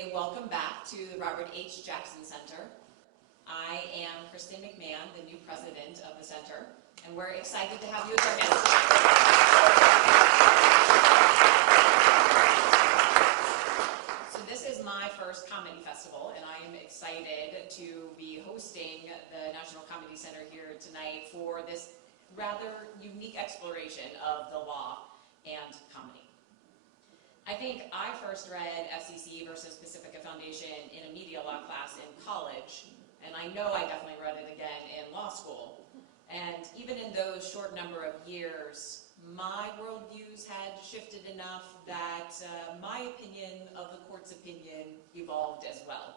say welcome back to the Robert H. Jackson Center. I am Kristen McMahon, the new president of the center, and we're excited to have you as our guest. So this is my first comedy festival, and I am excited to be hosting the National Comedy Center here tonight for this rather unique exploration of the law and comedy. I think I first read FCC versus Pacifica Foundation in a media law class in college, and I know I definitely read it again in law school. And even in those short number of years, my worldviews had shifted enough that my opinion of the court's opinion evolved as well.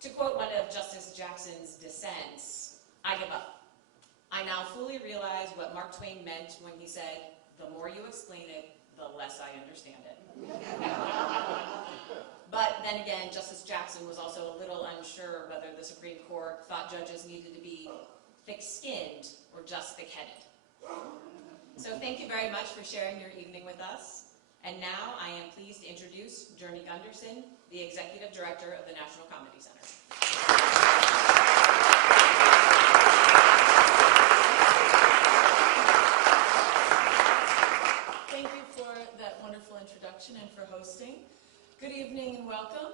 To quote one of Justice Jackson's dissents, "I give up. I now fully realize what Mark Twain meant when he said, 'The more you explain it, the less I understand it.'" But then again, Justice Jackson was also a little unsure whether the Supreme Court thought judges needed to be thick-skinned or just thick-headed. So thank you very much for sharing your evening with us. And now I am pleased to introduce Journey Gunderson, the Executive Director of the National Comedy Center. Thank you for that wonderful introduction and for hosting. Good evening and welcome.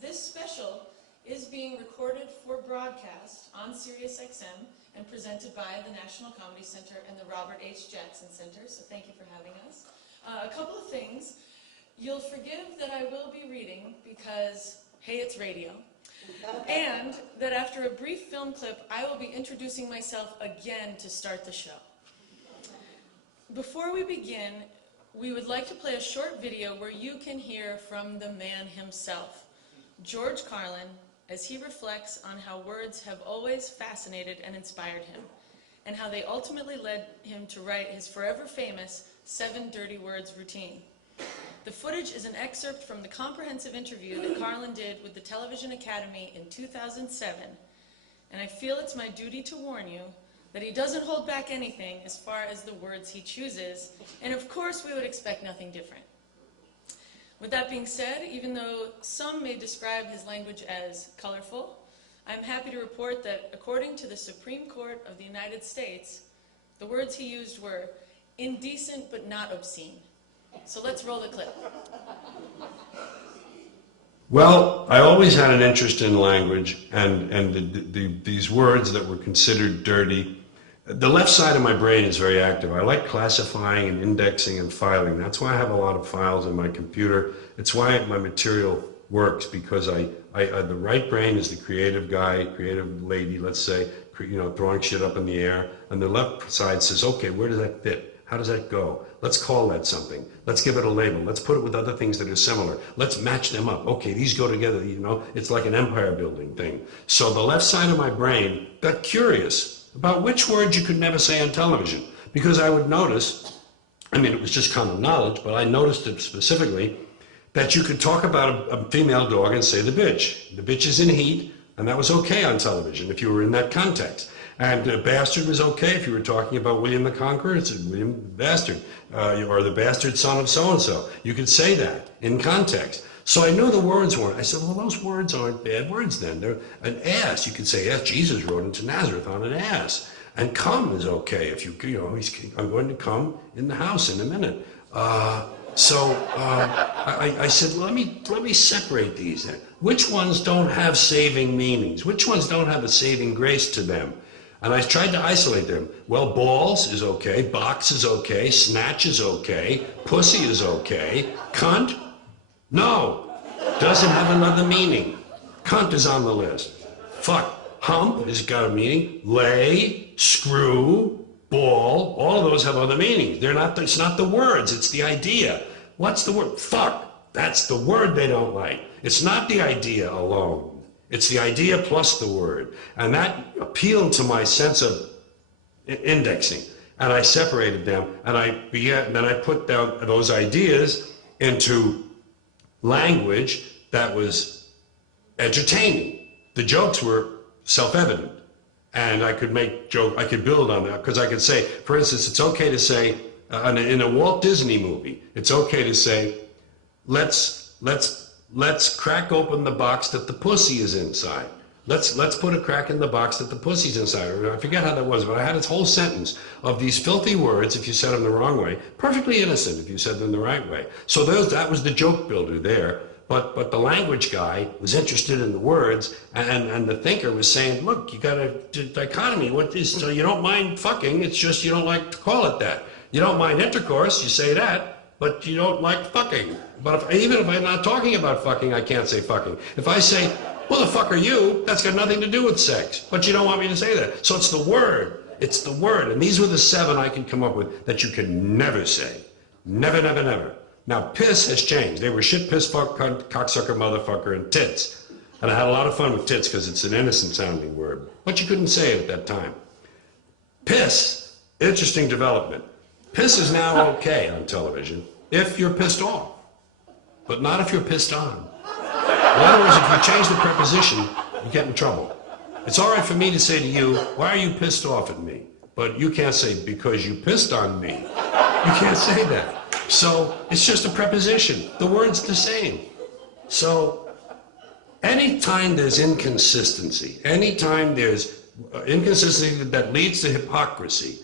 This special is being recorded for broadcast on SiriusXM and presented by the National Comedy Center and the Robert H. Jackson Center, so thank you for having us. A couple of things. You'll forgive that I will be reading because, hey, it's radio. And that after a brief film clip, I will be introducing myself again to start the show. Before we begin, we would like to play a short video where you can hear from the man himself, George Carlin, as he reflects on how words have always fascinated and inspired him, and how they ultimately led him to write his forever famous 7 Dirty Words routine. The footage is an excerpt from the comprehensive interview that Carlin did with the Television Academy in 2007, and I feel it's my duty to warn you that he doesn't hold back anything as far as the words he chooses, and of course we would expect nothing different. With that being said, even though some may describe his language as colorful, I'm happy to report that according to the Supreme Court of the United States, the words he used were indecent but not obscene. So let's roll the clip. Well, I always had an interest in language and these words that were considered dirty. The left side of my brain is very active. I like classifying and indexing and filing. That's why I have a lot of files in my computer. It's why my material works, because the right brain is the creative guy, creative lady, let's say, throwing shit up in the air. And the left side says, okay, where does that fit? How does that go? Let's call that something. Let's give it a label. Let's put it with other things that are similar. Let's match them up. Okay, these go together, it's like an empire building thing. So the left side of my brain got curious about which words you could never say on television. Because I would notice, it was just common knowledge, but I noticed it specifically, that you could talk about a female dog and say the bitch. The bitch is in heat, and that was okay on television if you were in that context. And bastard was okay if you were talking about William the Conqueror. It's William the Bastard, or the bastard son of so-and-so. You could say that in context. So I knew the words weren't. I said, well, those words aren't bad words then. They're an ass. You could say, yes, Jesus rode into Nazareth on an ass. And come is okay if I'm going to come in the house in a minute. I said, well, let me separate these then. Which ones don't have saving meanings? Which ones don't have a saving grace to them? And I tried to isolate them. Well, balls is okay, box is okay, snatch is okay, pussy is okay, cunt? No, doesn't have another meaning. Cunt is on the list. Fuck, hump has got a meaning. Lay, screw, ball, all of those have other meanings. It's not the words, it's the idea. What's the word? Fuck, that's the word they don't like. It's not the idea alone. It's the idea plus the word. And that appealed to my sense of indexing. And I separated them, and then I put down those ideas into language that was entertaining. The jokes were self-evident. And I could build on that, because I could say, for instance, it's okay to say, in a Walt Disney movie, it's okay to say, let's let's crack open the box that the pussy is inside. Let's put a crack in the box that the pussy's inside. Or I forget how that was, but I had this whole sentence of these filthy words if you said them the wrong way, perfectly innocent if you said them the right way. So that was the joke builder there. But the language guy was interested in the words, and the thinker was saying, look, you got a dichotomy. What is, so you don't mind fucking, it's just you don't like to call it that. You don't mind intercourse, you say that, but you don't like fucking. But even if I'm not talking about fucking, I can't say fucking. If I say, well, the fuck are you? That's got nothing to do with sex. But you don't want me to say that. So it's the word. It's the word. And these were the 7 I could come up with that you could never say. Never, never, never. Now, piss has changed. They were shit, piss, fuck, cunt, cocksucker, motherfucker, and tits. And I had a lot of fun with tits because it's an innocent sounding word. But you couldn't say it at that time. Piss, interesting development. Piss is now okay on television if you're pissed off, but not if you're pissed on. In other words, if you change the preposition, you get in trouble. It's all right for me to say to you, why are you pissed off at me? But you can't say, because you pissed on me. You can't say that. So it's just a preposition. The word's the same. So anytime there's inconsistency, anytime there's inconsistency that leads to hypocrisy,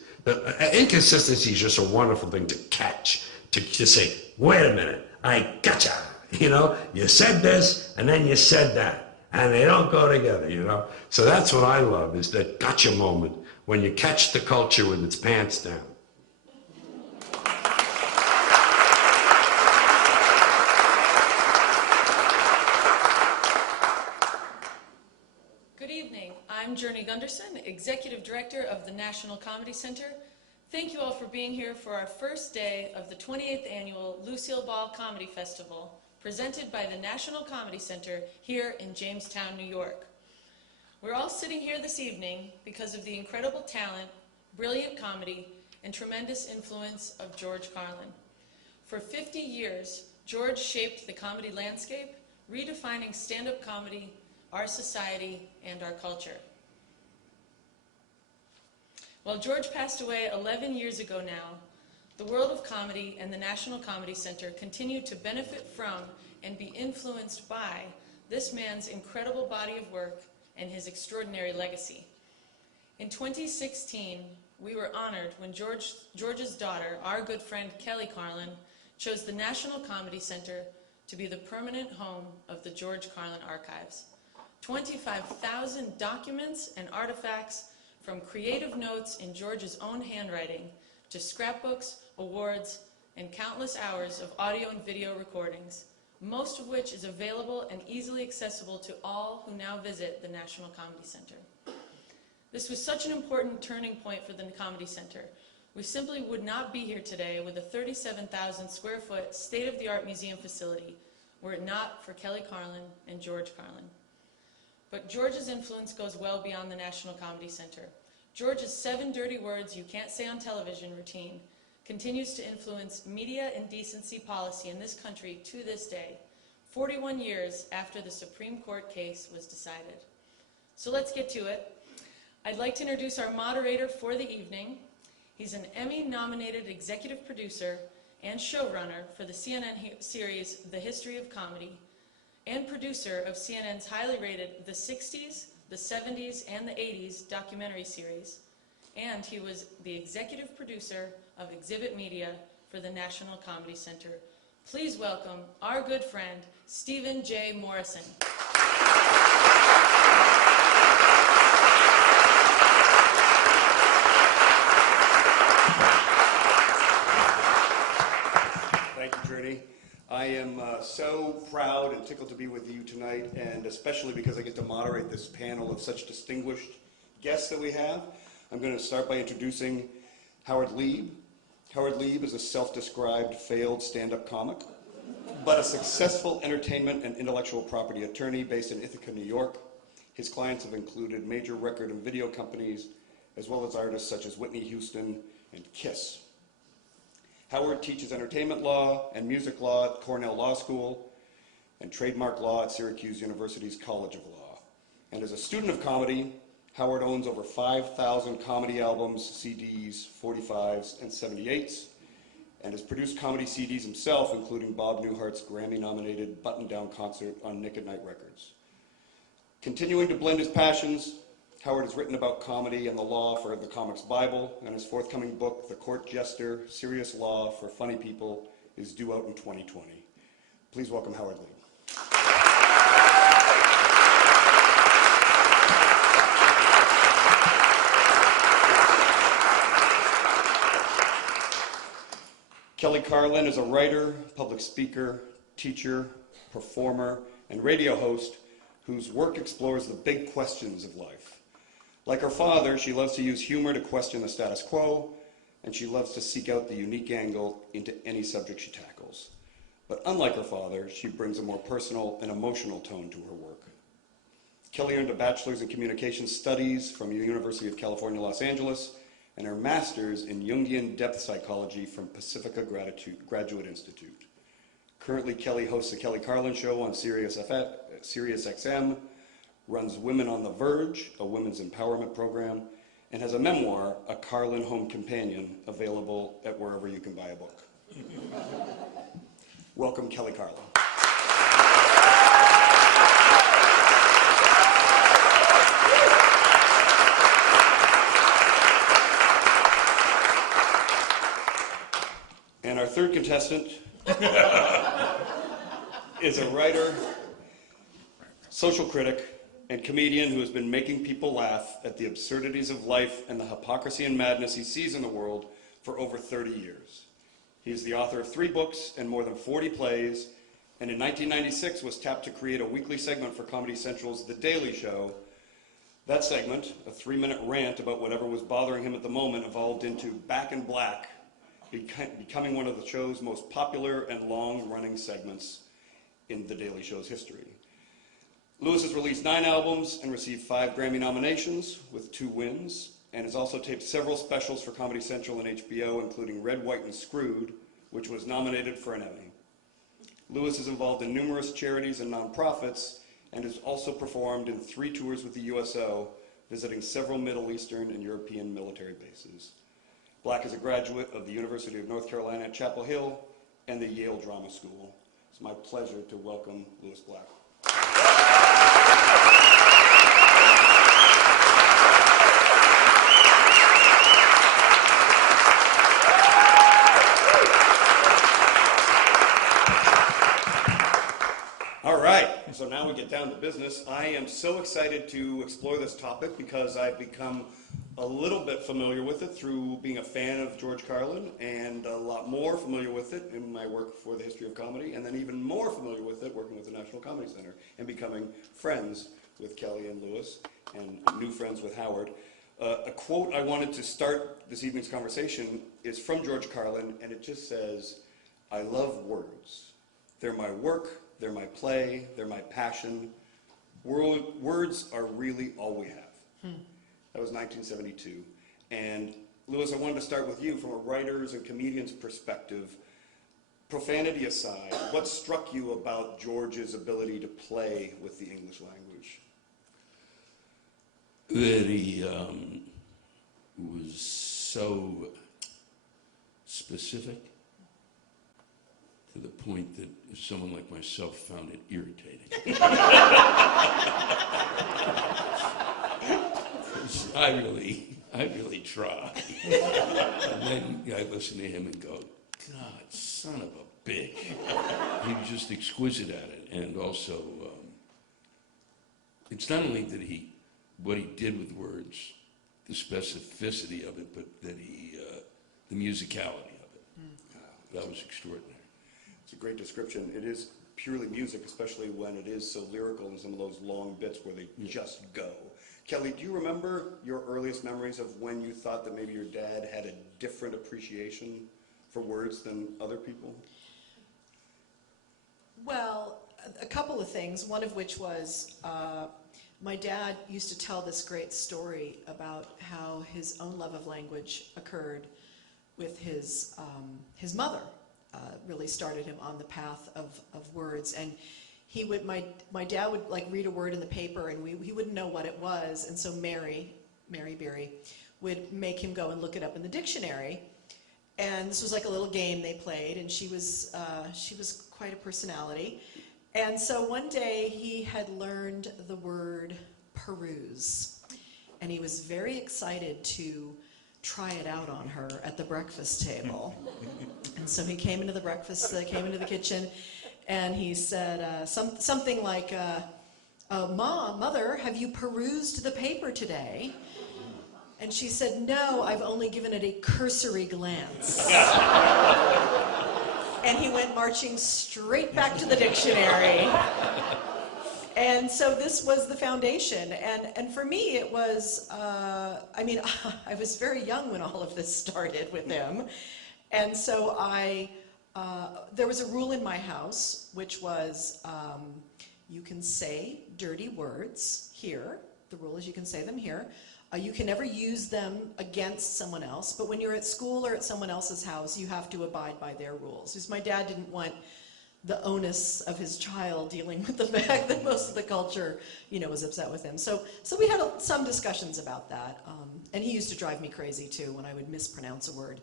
inconsistency is just a wonderful thing to catch, to say, wait a minute, I gotcha. You know, you said this and then you said that, and they don't go together, you know. So that's what I love, is that gotcha moment when you catch the culture with its pants down. Good evening. I'm Journey Gunderson, Executive Director of the National Comedy Center. Thank you all for being here for our first day of the 28th Annual Lucille Ball Comedy Festival, presented by the National Comedy Center here in Jamestown, New York. We're all sitting here this evening because of the incredible talent, brilliant comedy, and tremendous influence of George Carlin. For 50 years, George shaped the comedy landscape, redefining stand-up comedy, our society, and our culture. While George passed away 11 years ago now, the world of comedy and the National Comedy Center continue to benefit from and be influenced by this man's incredible body of work and his extraordinary legacy. In 2016, we were honored when George's daughter, our good friend Kelly Carlin, chose the National Comedy Center to be the permanent home of the George Carlin Archives. 25,000 documents and artifacts, from creative notes in George's own handwriting to scrapbooks, awards, and countless hours of audio and video recordings, most of which is available and easily accessible to all who now visit the National Comedy Center. This was such an important turning point for the Comedy Center. We simply would not be here today with a 37,000 square foot state-of-the-art museum facility were it not for Kelly Carlin and George Carlin. But George's influence goes well beyond the National Comedy Center. George's 7 dirty words you can't say on television routine continues to influence media and decency policy in this country to this day, 41 years after the Supreme Court case was decided. So let's get to it. I'd like to introduce our moderator for the evening. He's an Emmy-nominated executive producer and showrunner for the CNN series The History of Comedy, and producer of CNN's highly rated The 60s, the 70s, and the 80s documentary series. And he was the executive producer of Exhibit Media for the National Comedy Center. Please welcome our good friend, Stephen J. Morrison. Thank you, Journey. I am so proud and tickled to be with you tonight, and especially because I get to moderate this panel of such distinguished guests that we have. I'm going to start by introducing Howard Lieb. Howard Lieb is a self-described failed stand-up comic, but a successful entertainment and intellectual property attorney based in Ithaca, New York. His clients have included major record and video companies, as well as artists such as Whitney Houston and Kiss. Howard teaches entertainment law and music law at Cornell Law School and trademark law at Syracuse University's College of Law. And as a student of comedy, Howard owns over 5,000 comedy albums, CDs, 45s, and 78s. and has produced comedy CDs himself, including Bob Newhart's Grammy-nominated Button-Down Concert on Nick at Night Records. Continuing to blend his passions, Howard has written about comedy and the law for the Comics Bible, and his forthcoming book, The Court Jester, Serious Law for Funny People, is due out in 2020. Please welcome Howard Lee. Kelly Carlin is a writer, public speaker, teacher, performer, and radio host whose work explores the big questions of life. Like her father, she loves to use humor to question the status quo, and she loves to seek out the unique angle into any subject she tackles. But unlike her father, she brings a more personal and emotional tone to her work. Kelly earned a bachelor's in communication studies from the University of California, Los Angeles, and her master's in Jungian depth psychology from Pacifica Graduate Institute. Currently, Kelly hosts the Kelly Carlin Show on Sirius XM, runs Women on the Verge, a women's empowerment program, and has a memoir, A Carlin Home Companion, available at wherever you can buy a book. Welcome, Kelly Carlin. And our third contestant is a writer, social critic, and comedian who has been making people laugh at the absurdities of life and the hypocrisy and madness he sees in the world for over 30 years. He is the author of 3 books and more than 40 plays, and in 1996 was tapped to create a weekly segment for Comedy Central's The Daily Show. That segment, a 3-minute rant about whatever was bothering him at the moment, evolved into Back in Black, becoming one of the show's most popular and long-running segments in The Daily Show's history. Lewis has released 9 albums and received 5 Grammy nominations with 2 wins, and has also taped several specials for Comedy Central and HBO, including Red, White, and Screwed, which was nominated for an Emmy. Lewis is involved in numerous charities and nonprofits, and has also performed in 3 tours with the USO, visiting several Middle Eastern and European military bases. Black is a graduate of the University of North Carolina at Chapel Hill and the Yale Drama School. It's my pleasure to welcome Lewis Black. All right, so now we get down to business. I am so excited to explore this topic because I've become a little bit familiar with it through being a fan of George Carlin, and a lot more familiar with it in my work for the history of comedy, and then even more familiar with it working with the National Comedy Center and becoming friends with Kelly and Lewis and new friends with Howard. A quote I wanted to start this evening's conversation is from George Carlin, and it just says, "I love words. They're my work, they're my play, they're my passion. Words are really all we have." That was 1972. And Lewis, I wanted to start with you from a writer's and comedian's perspective. Profanity aside, what struck you about George's ability to play with the English language? That he was so specific to the point that someone like myself found it irritating. I really try. And then I listen to him and go, God, son of a bitch. He was just exquisite at it. And also, it's not only that what he did with words, the specificity of it, but that the musicality of it. That was extraordinary. It's a great description. It is purely music, especially when it is so lyrical in some of those long bits where they just go. Kelly, do you remember your earliest memories of when you thought that maybe your dad had a different appreciation for words than other people? Well, a couple of things, one of which was my dad used to tell this great story about how his own love of language occurred with his mother. Really started him on the path of words, and he would my dad would like read a word in the paper, and he wouldn't know what it was, and so Mary Beery would make him go and look it up in the dictionary, And this was like a little game they played, and she was quite a personality. And so one day he had learned the word peruse, and he was very excited to try it out on her at the breakfast table. And so he came into the kitchen, and he said something like, Mother, have you perused the paper today? And she said, no, I've only given it a cursory glance. And he went marching straight back to the dictionary. And so this was the foundation. And for me, it was, I was very young when all of this started with him. And so there was a rule in my house, which was you can say dirty words here. The rule is you can say them here. You can never use them against someone else, but when you're at school or at someone else's house, you have to abide by their rules. Because my dad didn't want the onus of his child dealing with the fact that most of the culture, was upset with him. So we had some discussions about that. And he used to drive me crazy too when I would mispronounce a word.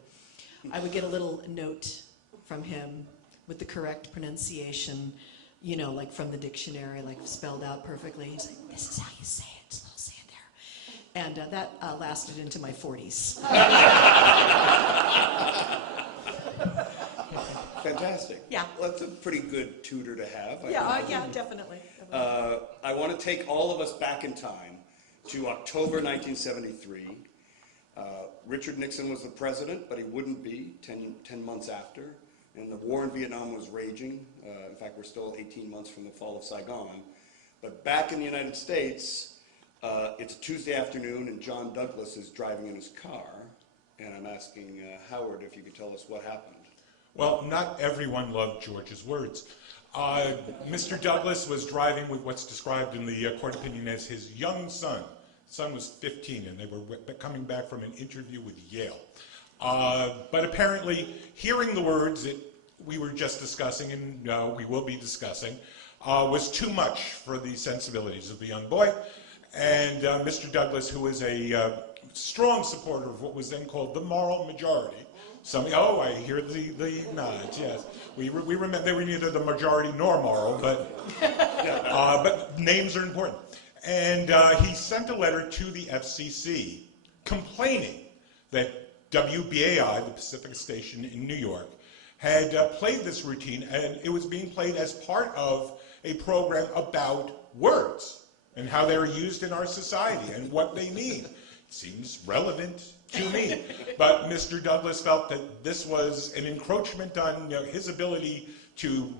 I would get a little note from him with the correct pronunciation, like from the dictionary, like spelled out perfectly. He's like, this is how you say it. And that lasted into my 40s. Fantastic. Yeah. Well, that's a pretty good tutor to have. Yeah, definitely. I want to take all of us back in time to October 1973. Richard Nixon was the president, but he wouldn't be 10 months after. And the war in Vietnam was raging. In fact, we're still 18 months from the fall of Saigon. But back in the United States, it's a Tuesday afternoon, and John Douglas is driving in his car, and I'm asking Howard if you could tell us what happened. Well, not everyone loved George's words. Mr. Douglas was driving with what's described in the court opinion as his young son. His son was 15, and they were coming back from an interview with Yale. But apparently, hearing the words that we were just discussing, and we will be discussing, was too much for the sensibilities of the young boy. And Mr. Douglas, who was a strong supporter of what was then called the moral majority. I hear the nods, yes. We remember they were neither the majority nor moral, but names are important. And he sent a letter to the FCC complaining that WBAI, the Pacifica station in New York, had played this routine, and it was being played as part of a program about words and how they're used in our society and what they mean. It seems relevant to me. But Mr. Douglas felt that this was an encroachment on his ability to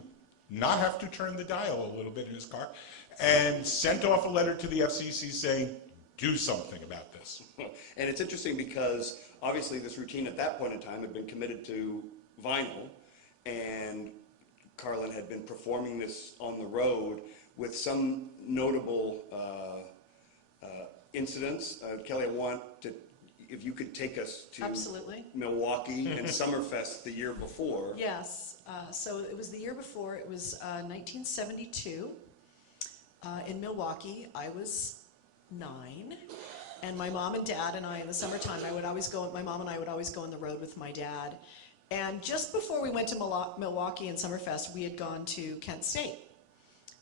not have to turn the dial a little bit in his car, and sent off a letter to the FCC saying, do something about this. And it's interesting because obviously this routine at that point in time had been committed to vinyl, and Carlin had been performing this on the road with some notable incidents. Kelly, I want to, if you could take us to Absolutely. Milwaukee and Summerfest the year before. Yes, so it was the year before. It was 1972 in Milwaukee. I was 9, and my mom and dad and I, in the summertime, my mom and I would always go on the road with my dad. And just before we went to Milwaukee and Summerfest, we had gone to Kent State.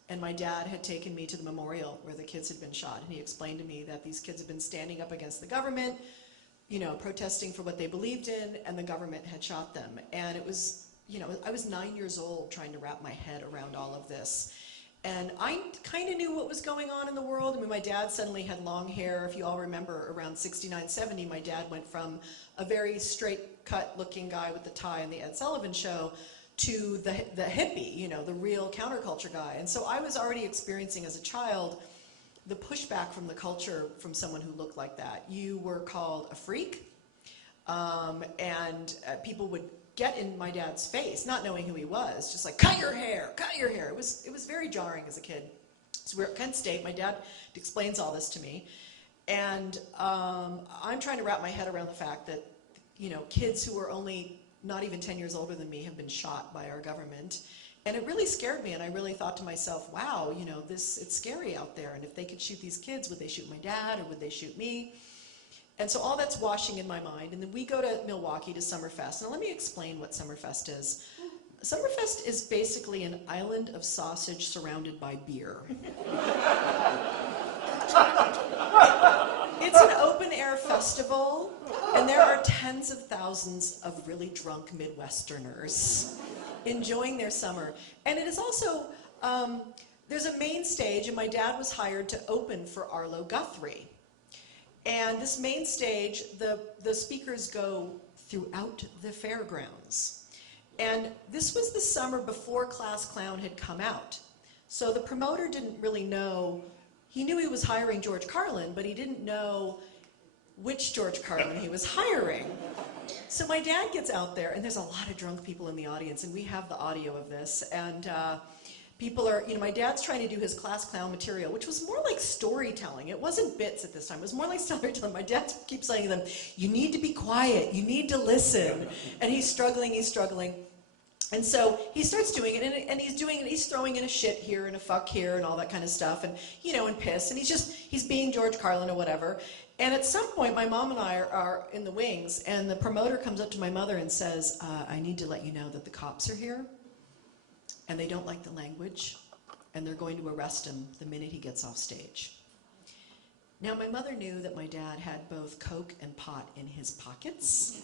And my dad had taken me to the memorial where the kids had been shot. And he explained to me that these kids had been standing up against the government, protesting for what they believed in, and the government had shot them. And it was, I was 9 years old trying to wrap my head around all of this. And I kind of knew what was going on in the world. I mean, my dad suddenly had long hair. If you all remember, around 69, 70, my dad went from a very straight-cut looking guy with the tie on the Ed Sullivan Show to the hippie, the real counterculture guy. And so I was already experiencing as a child the pushback from the culture from someone who looked like that. You were called a freak, and people would get in my dad's face, not knowing who he was, just like, cut your hair, cut your hair. It was very jarring as a kid. So we're at Kent State. My dad explains all this to me. And I'm trying to wrap my head around the fact that, kids who are only not even 10 years older than me have been shot by our government. And it really scared me, and I really thought to myself, wow, it's scary out there, and if they could shoot these kids, would they shoot my dad, or would they shoot me? And so all that's washing in my mind. And then we go to Milwaukee to Summerfest. Now let me explain what Summerfest is. Summerfest is basically an island of sausage surrounded by beer. It's an open-air festival, and there are tens of thousands of really drunk Midwesterners enjoying their summer. And it is also, there's a main stage, and my dad was hired to open for Arlo Guthrie. And this main stage, the speakers go throughout the fairgrounds. And this was the summer before Class Clown had come out. So the promoter didn't really know. He knew he was hiring George Carlin, but he didn't know which George Carlin he was hiring. So my dad gets out there, and there's a lot of drunk people in the audience, and we have the audio of this. And people are, my dad's trying to do his Class Clown material, which was more like storytelling. It wasn't bits at this time. It was more like storytelling. My dad keeps saying to them, you need to be quiet. You need to listen. And he's struggling. And so he starts doing it, and he's throwing in a shit here and a fuck here and all that kind of stuff, and and piss, and he's being George Carlin or whatever. And at some point, my mom and I are in the wings, and the promoter comes up to my mother and says, I need to let you know that the cops are here, and they don't like the language, and they're going to arrest him the minute he gets off stage. Now, my mother knew that my dad had both coke and pot in his pockets,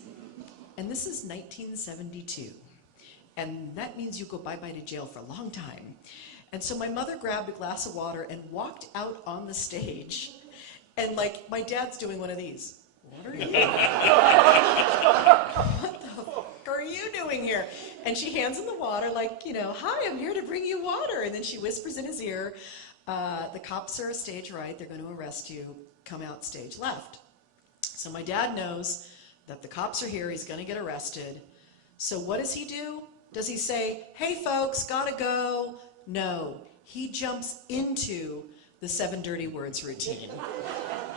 and this is 1972. And that means you go bye-bye to jail for a long time. And so my mother grabbed a glass of water and walked out on the stage. And my dad's doing one of these. What are you doing? What the fuck are you doing here? And she hands him the water hi, I'm here to bring you water. And then she whispers in his ear, the cops are stage right, they're going to arrest you, come out stage left. So my dad knows that the cops are here, he's going to get arrested. So what does he do? Does he say, hey folks, gotta go? No, he jumps into the 7 dirty words routine.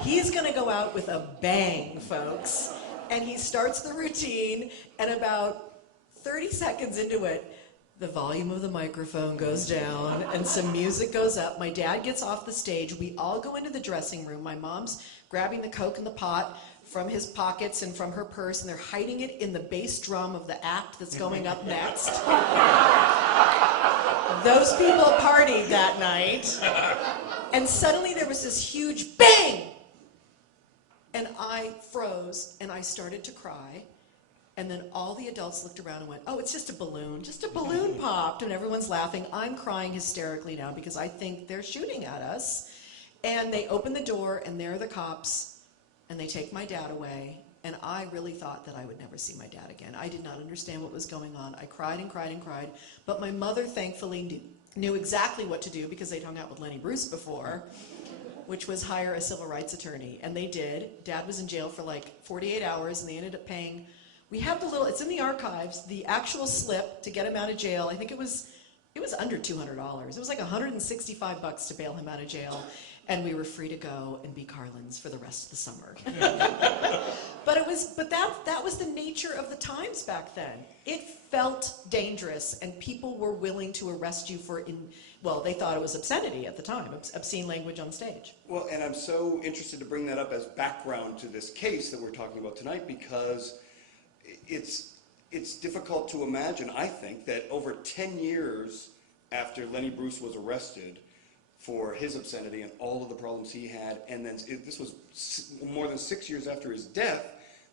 He's gonna go out with a bang, folks. And he starts the routine, and about 30 seconds into it, the volume of the microphone goes down and some music goes up. My dad gets off the stage. We all go into the dressing room. My mom's grabbing the Coke and the pot from his pockets and from her purse, and they're hiding it in the bass drum of the act that's going up next. Those people partied that night. And suddenly there was this huge bang! And I froze, and I started to cry. And then all the adults looked around and went, oh, it's just a balloon popped, and everyone's laughing. I'm crying hysterically now because I think they're shooting at us. And they open the door, and there are the cops. And they take my dad away, and I really thought that I would never see my dad again. I did not understand what was going on. I cried and cried and cried, but my mother thankfully knew exactly what to do because they'd hung out with Lenny Bruce before, which was hire a civil rights attorney, and they did. Dad was in jail for 48 hours, and they ended up paying, we have it's in the archives, the actual slip to get him out of jail. I think it was under $200. It was like $165 to bail him out of jail. And we were free to go and be Carlins for the rest of the summer. But that was the nature of the times back then. It felt dangerous, and people were willing to arrest you for they thought it was obscenity at the time, obscene language on stage. Well, and I'm so interested to bring that up as background to this case that we're talking about tonight, because it's difficult to imagine, I think, that over 10 years after Lenny Bruce was arrested for his obscenity and all of the problems he had, and then this was more than 6 years after his death,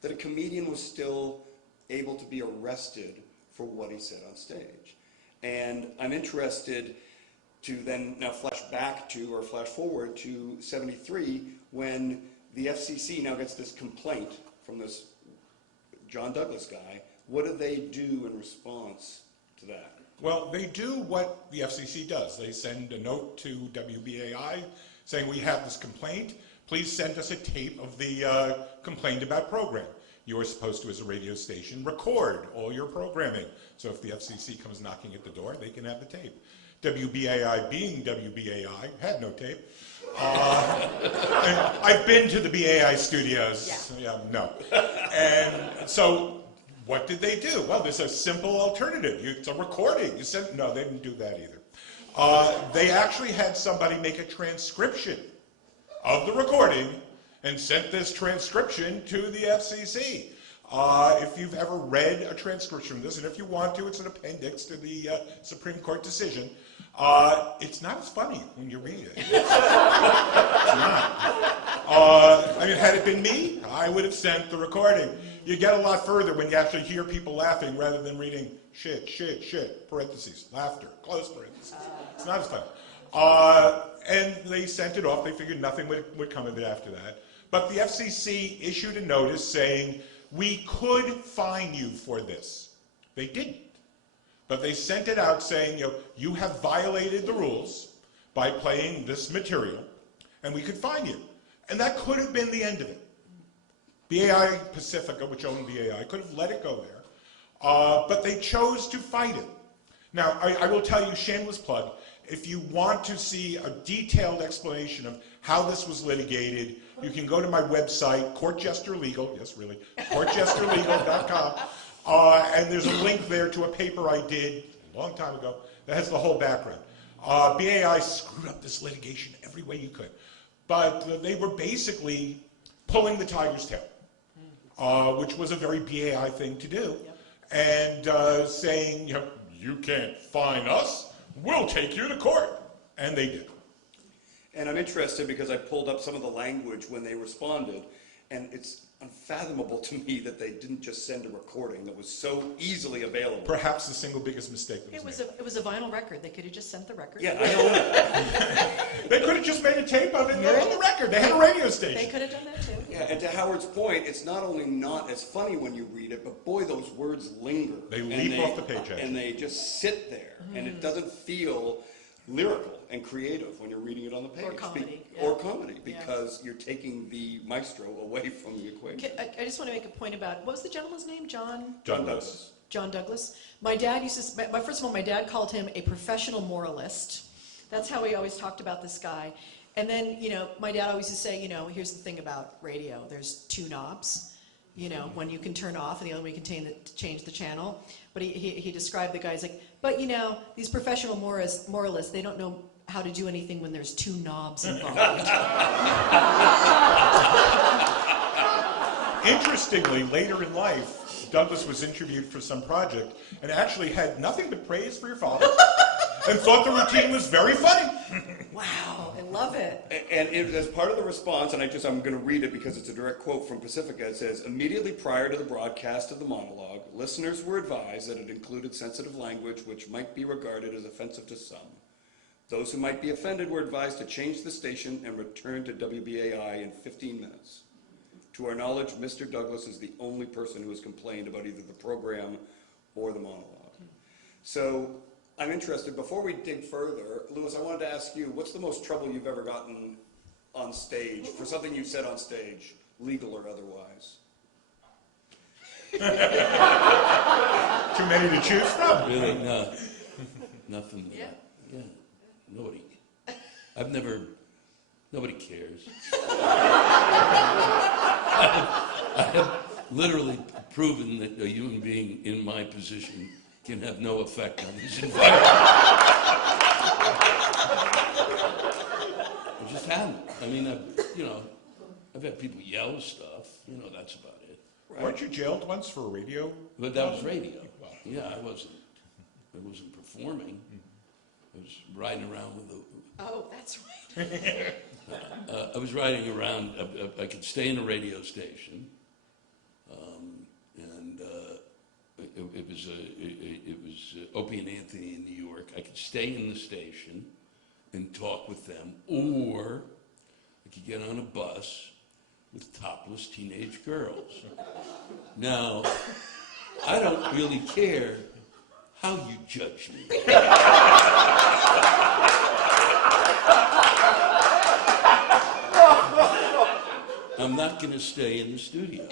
that a comedian was still able to be arrested for what he said on stage. And I'm interested to then now flash forward to 73, when the FCC now gets this complaint from this John Douglas guy. What do they do in response to that? Well, they do what the FCC does. They send a note to WBAI saying, we have this complaint. Please send us a tape of the complained about program. You're supposed to, as a radio station, record all your programming. So if the FCC comes knocking at the door, they can have the tape. WBAI, being WBAI, had no tape. And I've been to the BAI studios. Yeah, no. And so what did they do? Well, there's a simple alternative. It's a recording. No, they didn't do that either. They actually had somebody make a transcription of the recording and sent this transcription to the FCC. If you've ever read a transcription of this, and if you want to, it's an appendix to the Supreme Court decision. It's not as funny when you read it. It's not. I mean, had it been me, I would have sent the recording. You get a lot further when you actually hear people laughing rather than reading shit, shit, shit, parentheses, laughter, close parentheses. It's not as funny. And they sent it off. They figured nothing would come of it after that. But the FCC issued a notice saying, we could fine you for this. They didn't. But they sent it out saying, you have violated the rules by playing this material, and we could fine you. And that could have been the end of it. BAI Pacifica, which owned BAI, could have let it go there. But they chose to fight it. Now, I will tell you, shameless plug, if you want to see a detailed explanation of how this was litigated, you can go to my website, Court Jester Legal, yes, really, courtjesterlegal.com, and there's a link there to a paper I did a long time ago that has the whole background. BAI screwed up this litigation every way you could, but they were basically pulling the tiger's tail, which was a very BAI thing to do, and saying, you can't fine us, we'll take you to court, and they did. And I'm interested because I pulled up some of the language when they responded, and it's unfathomable to me that they didn't just send a recording that was so easily available. Perhaps the single biggest mistake that was made. It was a vinyl record. They could have just sent the record. Yeah, I own it. They could have just made a tape of it and on the record. They had a radio station. They could have done that too. Yeah, and to Howard's point, it's not only not as funny when you read it, but boy, those words linger. They leap off the page, actually. And they just sit there, and it doesn't feel lyrical and creative when you're reading it on the page. Or comedy. Or comedy, because you're taking the maestro away from the equation. I just want to make a point about, what was the gentleman's name? John Douglas. John Douglas. My dad used to, first of all, my dad called him a professional moralist. That's how he always talked about this guy. And then, my dad always used to say, here's the thing about radio. There's two knobs, one you can turn off and the other one you can change the channel. But he described the guy as like, but these professional moralists, they don't know how to do anything when there's two knobs involved. Interestingly, later in life, Douglas was interviewed for some project and actually had nothing but praise for your father and thought the routine was very funny. Wow, I love it. And as part of the response, and I'm going to read it because it's a direct quote from Pacifica, it says, immediately prior to the broadcast of the monologue, listeners were advised that it included sensitive language which might be regarded as offensive to some. Those who might be offended were advised to change the station and return to WBAI in 15 minutes. To our knowledge, Mr. Douglas is the only person who has complained about either the program or the monologue. So I'm interested, before we dig further, Louis, I wanted to ask you, what's the most trouble you've ever gotten on stage, for something you've said on stage, legal or otherwise? Too many to choose from. Really? No. Nothing. Yeah. Nobody. Nobody cares. I have literally proven that a human being in my position can have no effect on his environment. I just haven't. I mean, I've had people yell stuff. That's about it. Right. Weren't you jailed once for a radio? But that was radio. Yeah, I wasn't performing. I was riding around with the. Oh, that's right. I was riding around. I could stay in a radio station, and it was Opie and Anthony in New York. I could stay in the station and talk with them, or I could get on a bus with topless teenage girls. Now, I don't really care how you judge me. I'm not going to stay in the studio.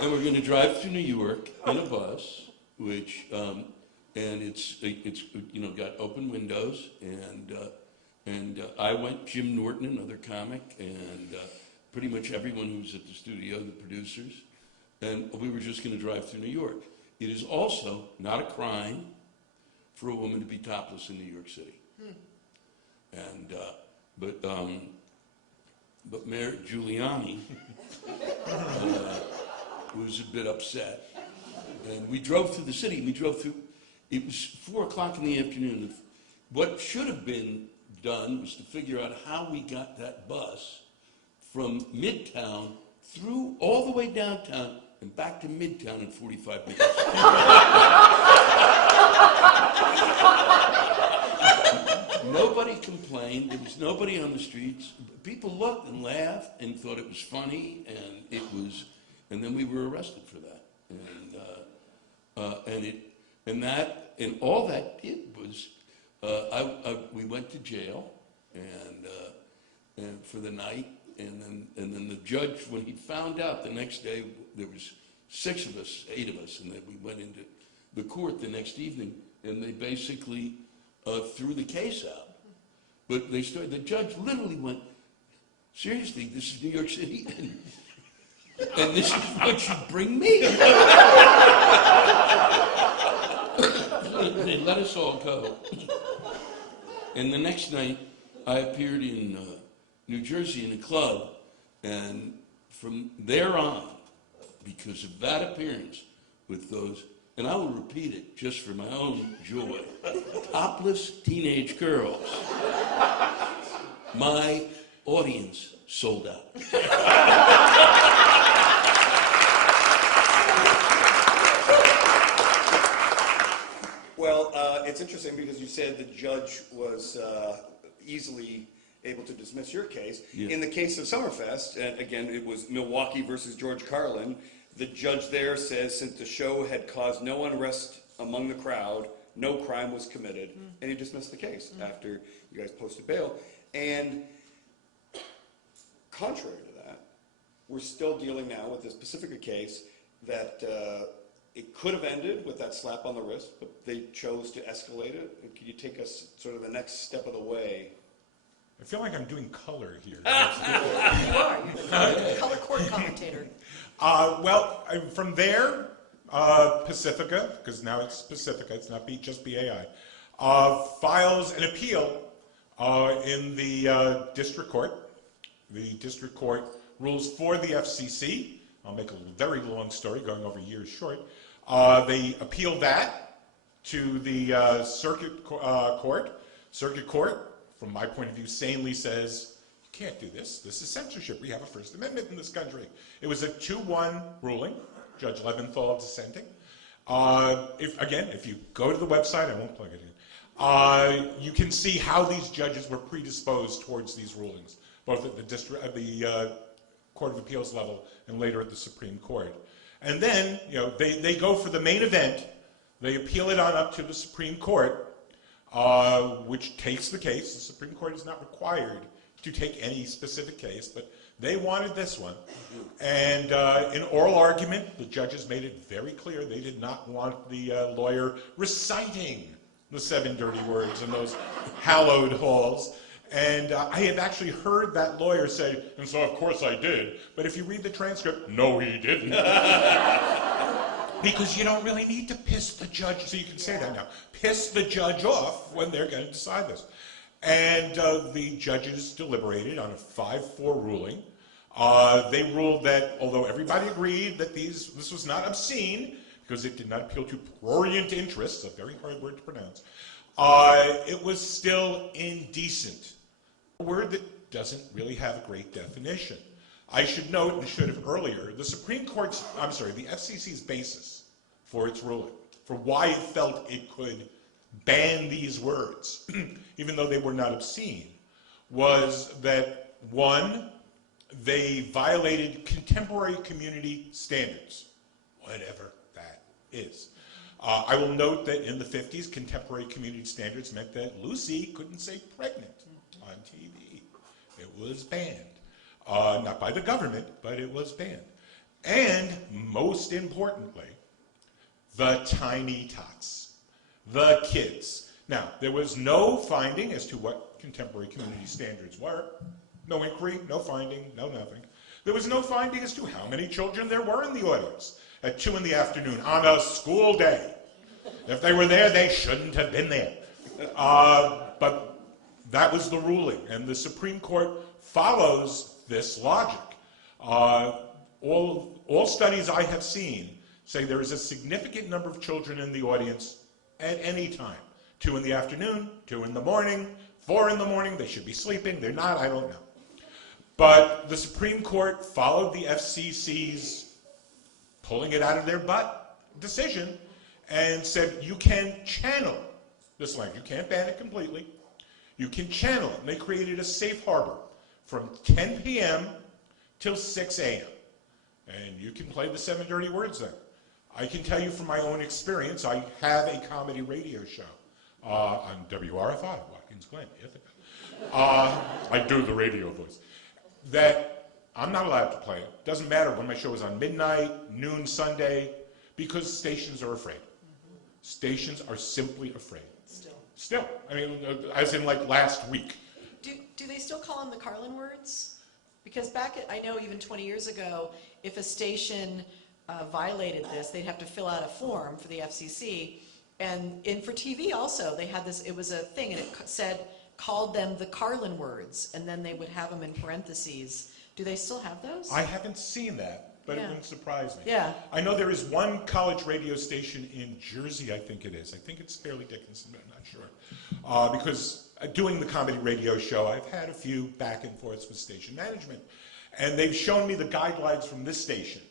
And we're going to drive to New York in a bus, which, and it's got open windows, and I went, Jim Norton, another comic, and pretty much everyone who was at the studio, the producers, and we were just going to drive through New York. It is also not a crime for a woman to be topless in New York City. And, but but Mayor Giuliani was a bit upset. And we drove through the city. It was 4 o'clock in the afternoon. What should have been done was to figure out how we got that bus from Midtown through all the way downtown and back to Midtown in 45 minutes. Nobody complained. There was nobody on the streets. People looked and laughed and thought it was funny, and then we were arrested for that. And all that did was, we went to jail and for the night, and then the judge, when he found out the next day, there was 8 of us, and then we went into the court the next evening, and they basically threw the case out. But the judge literally went, seriously, this is New York City, and this is what you bring me? They let us all go. And the next night, I appeared in New Jersey in a club, and from there on, because of that appearance with those, and I will repeat it just for my own joy, topless teenage girls, my audience sold out. Well, it's interesting because you said the judge was easily able to dismiss your case. Yeah. In the case of Summerfest, and again, it was Milwaukee versus George Carlin, the judge there says since the show had caused no unrest among the crowd, no crime was committed, and he dismissed the case after you guys posted bail. And contrary to that, we're still dealing now with this Pacifica case that it could have ended with that slap on the wrist, but they chose to escalate it. And can you take us sort of the next step of the way? I feel like I'm doing color here. You are. You're the color court commentator. From there, Pacifica, because now it's Pacifica, it's not just BAI, files an appeal in the district court. The district court rules for the FCC. I'll make a very long story, going over years short. They appeal that to the circuit court. Circuit court, from my point of view, sanely says, you can't do this. This is censorship. We have a First Amendment in this country. It was a 2-1 ruling. Judge Leventhal dissenting. If you go to the website, I won't plug it in, you can see how these judges were predisposed towards these rulings, both at the Court of Appeals level and later at the Supreme Court. And then, they go for the main event. They appeal it on up to the Supreme Court, which takes the case. The Supreme Court is not required to take any specific case, but they wanted this one. And in oral argument, the judges made it very clear they did not want the lawyer reciting the 7 dirty words in those hallowed halls. And I have actually heard that lawyer say, and so of course I did, but if you read the transcript, no he didn't. Because you don't really need to piss the judge, so you can say that now, piss the judge off when they're going to decide this. And the judges deliberated on a 5-4 ruling. They ruled that, although everybody agreed that this was not obscene, because it did not appeal to prurient interests, a very hard word to pronounce, it was still indecent. A word that doesn't really have a great definition. I should note, and should have earlier, the FCC's basis for its ruling, for why it felt it could ban these words, even though they were not obscene, was that, one, they violated contemporary community standards, whatever that is. I will note that in the 50s, contemporary community standards meant that Lucy couldn't say pregnant on TV. It was banned. Not by the government, but it was banned. And most importantly, the tiny tots, the kids. Now, there was no finding as to what contemporary community standards were. No inquiry, no finding, no nothing. There was no finding as to how many children there were in the audience at 2 in the afternoon on a school day. If they were there, they shouldn't have been there. But that was the ruling, and the Supreme Court follows this logic. All studies I have seen say there is a significant number of children in the audience at any time. 2 in the afternoon, 2 in the morning, 4 in the morning, they should be sleeping, they're not, I don't know. But the Supreme Court followed the FCC's pulling it out of their butt decision and said you can channel this language. You can't ban it completely. You can channel it. And they created a safe harbor from 10 p.m. till 6 a.m. And you can play the 7 dirty words then. I can tell you from my own experience, I have a comedy radio show on WRFI, Watkins Glen, Ithaca. I do the radio voice. That I'm not allowed to play it. Doesn't matter when my show is on midnight, noon, Sunday, because stations are afraid. Stations are simply afraid. Still. I mean, as in like last week. Do they still call them the Carlin words? Because I know even 20 years ago, if a station violated this, they'd have to fill out a form for the FCC. And for TV also, they had this, it was a thing, and it said, called them the Carlin words, and then they would have them in parentheses. Do they still have those? I haven't seen that, but it wouldn't surprise me. Yeah. I know there is one college radio station in Jersey, I think it is. I think it's Fairleigh Dickinson, but I'm not sure. Because doing the comedy radio show, I've had a few back and forths with station management. And they've shown me the guidelines from this station.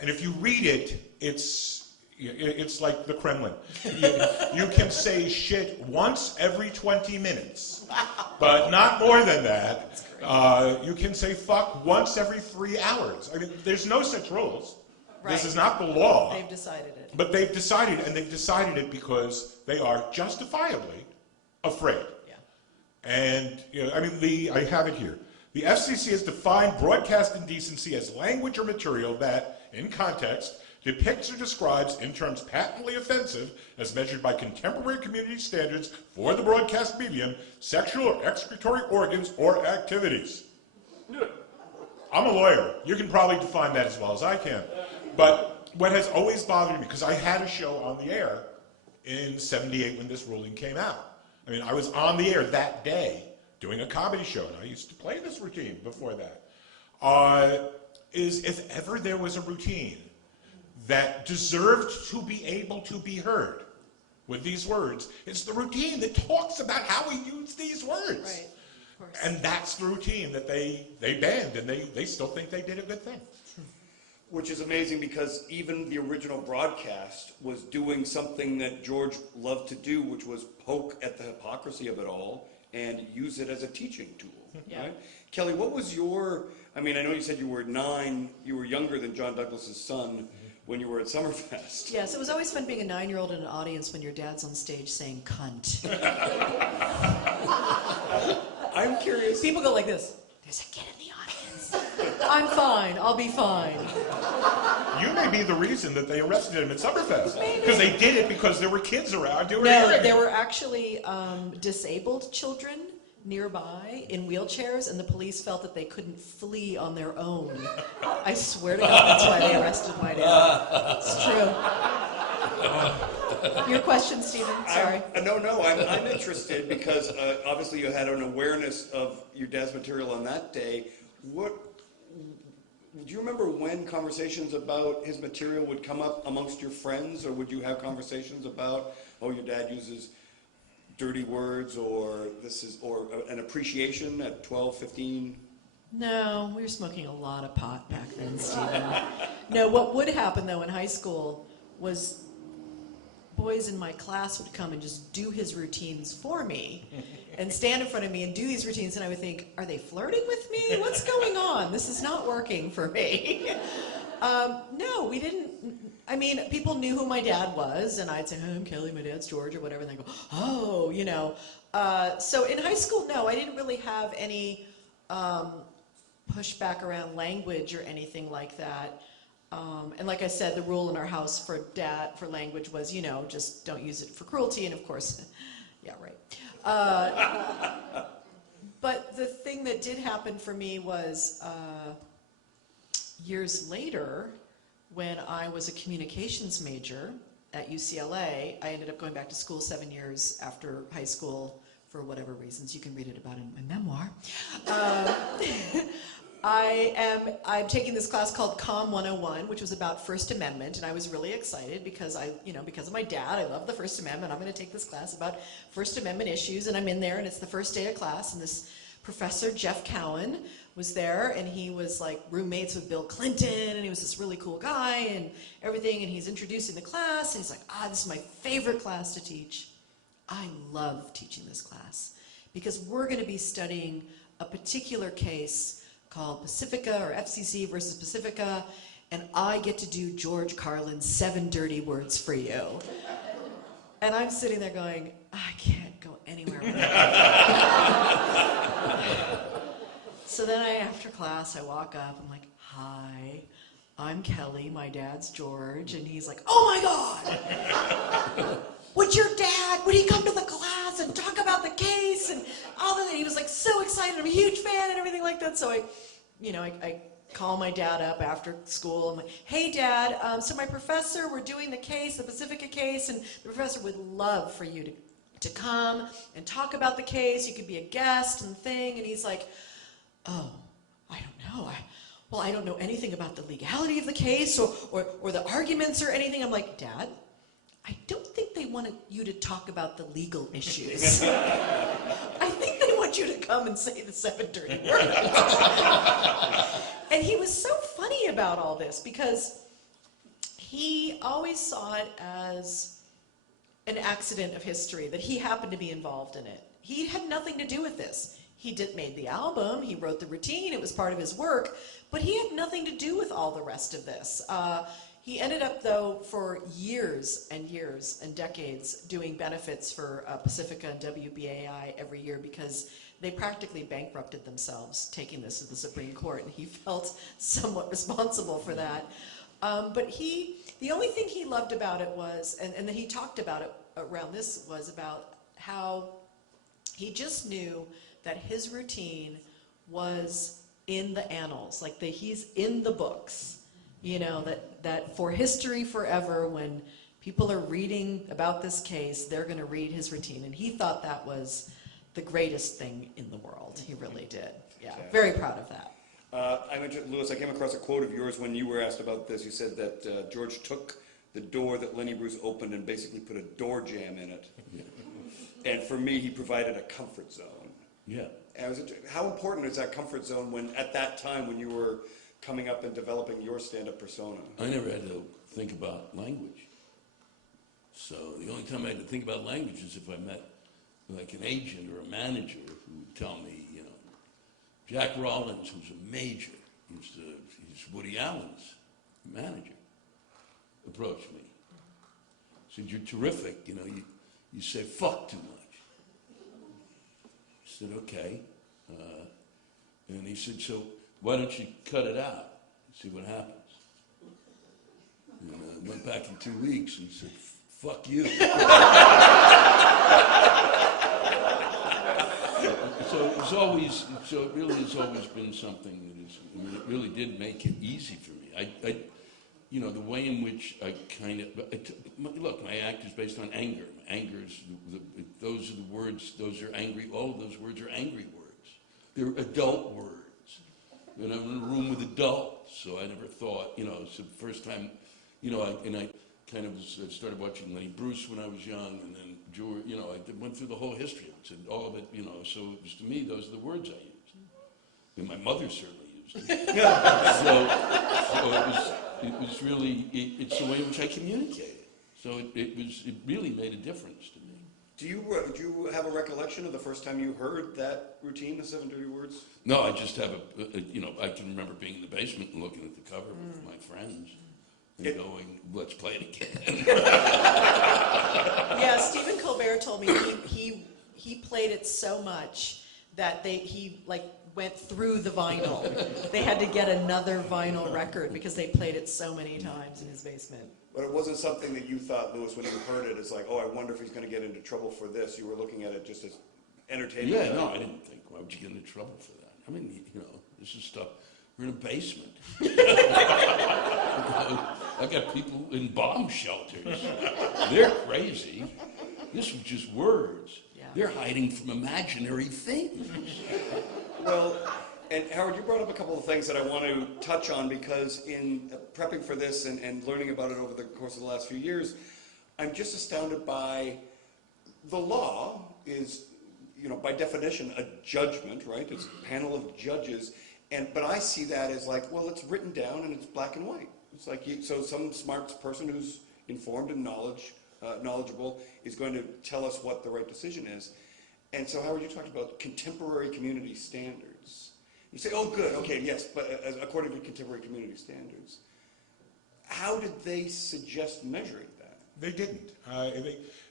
And if you read it, it's like the Kremlin. You can say shit once every 20 minutes, but not more than that. You can say fuck once every 3 hours. I mean, there's no such rules. Right. This is not the law. They've decided it. But they've decided, and they've decided it because they are justifiably afraid. Yeah. And, I mean, I have it here. The FCC has defined broadcast indecency as language or material that, in context, depicts or describes in terms patently offensive as measured by contemporary community standards for the broadcast medium, sexual or excretory organs or activities. I'm a lawyer. You can probably define that as well as I can. But what has always bothered me, because I had a show on the air in '78 when this ruling came out. I mean, I was on the air that day doing a comedy show, and I used to play this routine before that. Is if ever there was a routine that deserved to be able to be heard with these words, it's the routine that talks about how we use these words. Right, of course. And that's the routine that they banned, and they still think they did a good thing. Which is amazing because even the original broadcast was doing something that George loved to do, which was poke at the hypocrisy of it all and use it as a teaching tool. Yeah. Right? Kelly, what was I mean, I know you said you were 9, you were younger than John Douglas's son when you were at Summerfest. Yes, it was always fun being a 9-year-old in an audience when your dad's on stage saying cunt. I'm curious. People go like this. There's a kid in the audience. I'm fine. I'll be fine. You may be the reason that they arrested him at Summerfest. Because they did it because there were kids around. No, there were actually disabled children nearby in wheelchairs, and the police felt that they couldn't flee on their own. I swear to God, that's why they arrested my dad. It's true. Your question, Stephen? Sorry. I'm interested because obviously you had an awareness of your dad's material on that day. Do you remember when conversations about his material would come up amongst your friends, or would you have conversations about, your dad uses dirty words, or an appreciation at 12, 15? No, we were smoking a lot of pot back then, Stephen. No, what would happen though in high school was boys in my class would come and just do his routines for me and stand in front of me and do these routines, and I would think, are they flirting with me? What's going on? This is not working for me. No, we didn't. I mean, people knew who my dad was, and I'd say, I'm Kelly, my dad's George, or whatever, and they go, oh, So in high school, no, I didn't really have any pushback around language or anything like that. And like I said, the rule in our house for language was, just don't use it for cruelty, and of course, yeah, right. But the thing that did happen for me was years later, when I was a communications major at UCLA, I ended up going back to school 7 years after high school for whatever reasons. You can read it about in my memoir. I'm taking this class called Com 101, which was about First Amendment, and I was really excited because because of my dad, I love the First Amendment. I'm going to take this class about First Amendment issues, and I'm in there, and it's the first day of class, and this professor, Jeff Cowan, was there, and he was like roommates with Bill Clinton, and he was this really cool guy and everything, and he's introducing the class, and he's like, this is my favorite class to teach. I love teaching this class because we're going to be studying a particular case called Pacifica, or FCC versus Pacifica, and I get to do George Carlin's 7 Dirty Words for you. And I'm sitting there going, I can't go anywhere with that. So then after class, I walk up, I'm like, hi, I'm Kelly, my dad's George, and he's like, oh my God! Would he come to the class and talk about the case and all that? He was like so excited. I'm a huge fan and everything like that. So I call my dad up after school. I'm like, hey Dad, so my professor, we're doing the case, the Pacifica case, and the professor would love for you to come and talk about the case. You could be a guest and thing. And he's like, oh, I don't know. I don't know anything about the legality of the case or the arguments or anything. I'm like, Dad, I don't think they want you to talk about the legal issues. I think they want you to come and say the 7 dirty words. And he was so funny about all this because he always saw it as an accident of history, that he happened to be involved in it. He had nothing to do with this. He made the album, he wrote the routine, it was part of his work, but he had nothing to do with all the rest of this. He ended up, though, for years and years and decades doing benefits for Pacifica and WBAI every year because they practically bankrupted themselves taking this to the Supreme Court, and he felt somewhat responsible for that. But the only thing he loved about it was, and that he talked about it around this, was about how he just knew that his routine was in the annals, like he's in the books. You know, that for history forever, when people are reading about this case, they're going to read his routine. And he thought that was the greatest thing in the world. He really did. Yeah, very proud of that. I mentioned, Louis, I came across a quote of yours when you were asked about this. You said that George took the door that Lenny Bruce opened and basically put a door jamb in it. Yeah. And for me, he provided a comfort zone. Yeah. And how important is that comfort zone at that time when you were coming up and developing your stand-up persona? I never had to think about language. So the only time I had to think about language is if I met like an agent or a manager who would tell me, you know, Jack Rollins, who's a major, he's Woody Allen's manager, approached me. Said, you're terrific, you know, you say fuck too much. I said, okay. And he said, so why don't you cut it out and see what happens? And I went back in 2 weeks and said, fuck you. So it really has always been something that it really did make it easy for me. You know, the way in which I kind of, look, my act is based on anger. Anger is, those are the words, those are angry, all of those words are angry words. They're adult words. And I'm in a room with adults, so I never thought, you know, it's the first time, you know, I kind of started watching Lenny Bruce when I was young, and then George, you know, I went through the whole history of it, all of it, you know, so it was, to me, those are the words I used. And my mother certainly used them. So it was really, it's the way in which I communicated. So it really made a difference to me. Do you have a recollection of the first time you heard that routine, the 7 Dirty Words? No, I just have you know, I can remember being in the basement and looking at the cover with my friends and going, let's play it again. Yeah, Stephen Colbert told me he played it so much that he went through the vinyl. They had to get another vinyl record because they played it so many times in his basement. But it wasn't something that you thought, Louis, when you heard it, it's like, oh, I wonder if he's going to get into trouble for this. You were looking at it just as entertainment. Yeah, no, I didn't think, why would you get into trouble for that? I mean, you know, this is stuff, we're in a basement. I got people in bomb shelters. They're crazy. This was just words. Yeah. They're hiding from imaginary things. Well, And Howard, you brought up a couple of things that I want to touch on because in prepping for this and learning about it over the course of the last few years, I'm just astounded by the law is, by definition, a judgment, right? It's a panel of judges. But I see that as like, well, it's written down and it's black and white. It's like, so some smart person who's informed and knowledgeable is going to tell us what the right decision is. And so, Howard, you talked about contemporary community standards. You say, oh, good, okay, yes, but according to contemporary community standards. How did they suggest measuring that? They didn't.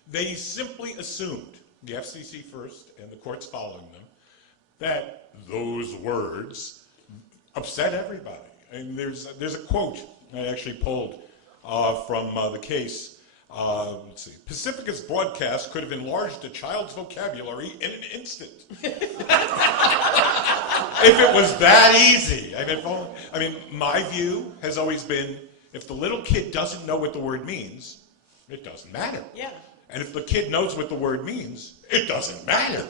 They simply assumed, the FCC first and the courts following them, that those words upset everybody. And there's a quote I actually pulled from the case. Let's see. Pacifica's broadcast could have enlarged a child's vocabulary in an instant. If it was that easy. I mean, my view has always been, if the little kid doesn't know what the word means, it doesn't matter. Yeah. And if the kid knows what the word means, it doesn't matter.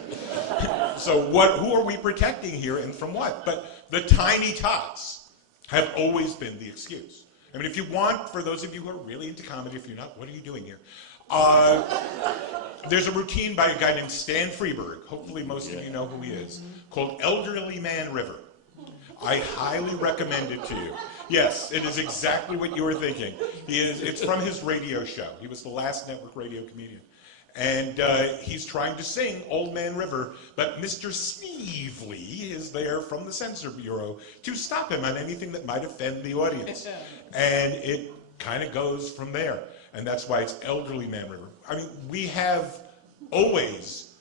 So who are we protecting here and from what? But the tiny tots have always been the excuse. I mean, if you want, for those of you who are really into comedy, if you're not, what are you doing here? There's a routine by a guy named Stan Freberg, hopefully most of you know who he is, called Elderly Man River. I highly recommend it to you. Yes, it is exactly what you were thinking. It's from his radio show. He was the last network radio comedian. And he's trying to sing Old Man River, but Mr. Sneevely is there from the Censor Bureau to stop him on anything that might offend the audience. And it kind of goes from there. And that's why it's Elderly Man River. I mean, we have always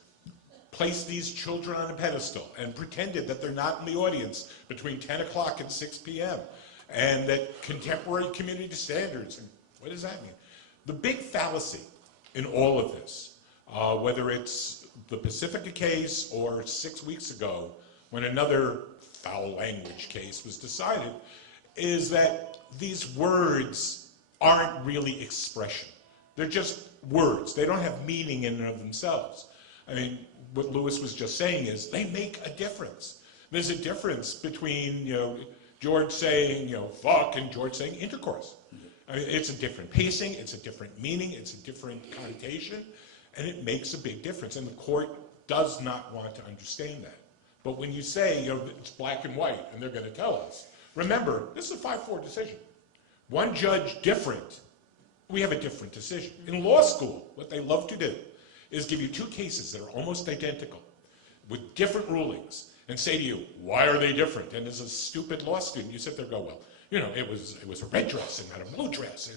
placed these children on a pedestal and pretended that they're not in the audience between 10 o'clock and 6 p.m. And that contemporary community standards, and what does that mean? The big fallacy in all of this, whether it's the Pacifica case or 6 weeks ago when another foul language case was decided, is that these words aren't really expression. They're just words. They don't have meaning in and of themselves. I mean, what Lewis was just saying is they make a difference. There's a difference between, George saying, fuck, and George saying intercourse. I mean, it's a different pacing, it's a different meaning, it's a different connotation, and it makes a big difference. And the court does not want to understand that. But when you say, it's black and white, and they're going to tell us, remember, this is a 5-4 decision. One judge different, we have a different decision. In law school, what they love to do is give you two cases that are almost identical with different rulings and say to you, why are they different? And as a stupid law student, you sit there and go, well, it was a red dress and not a blue dress.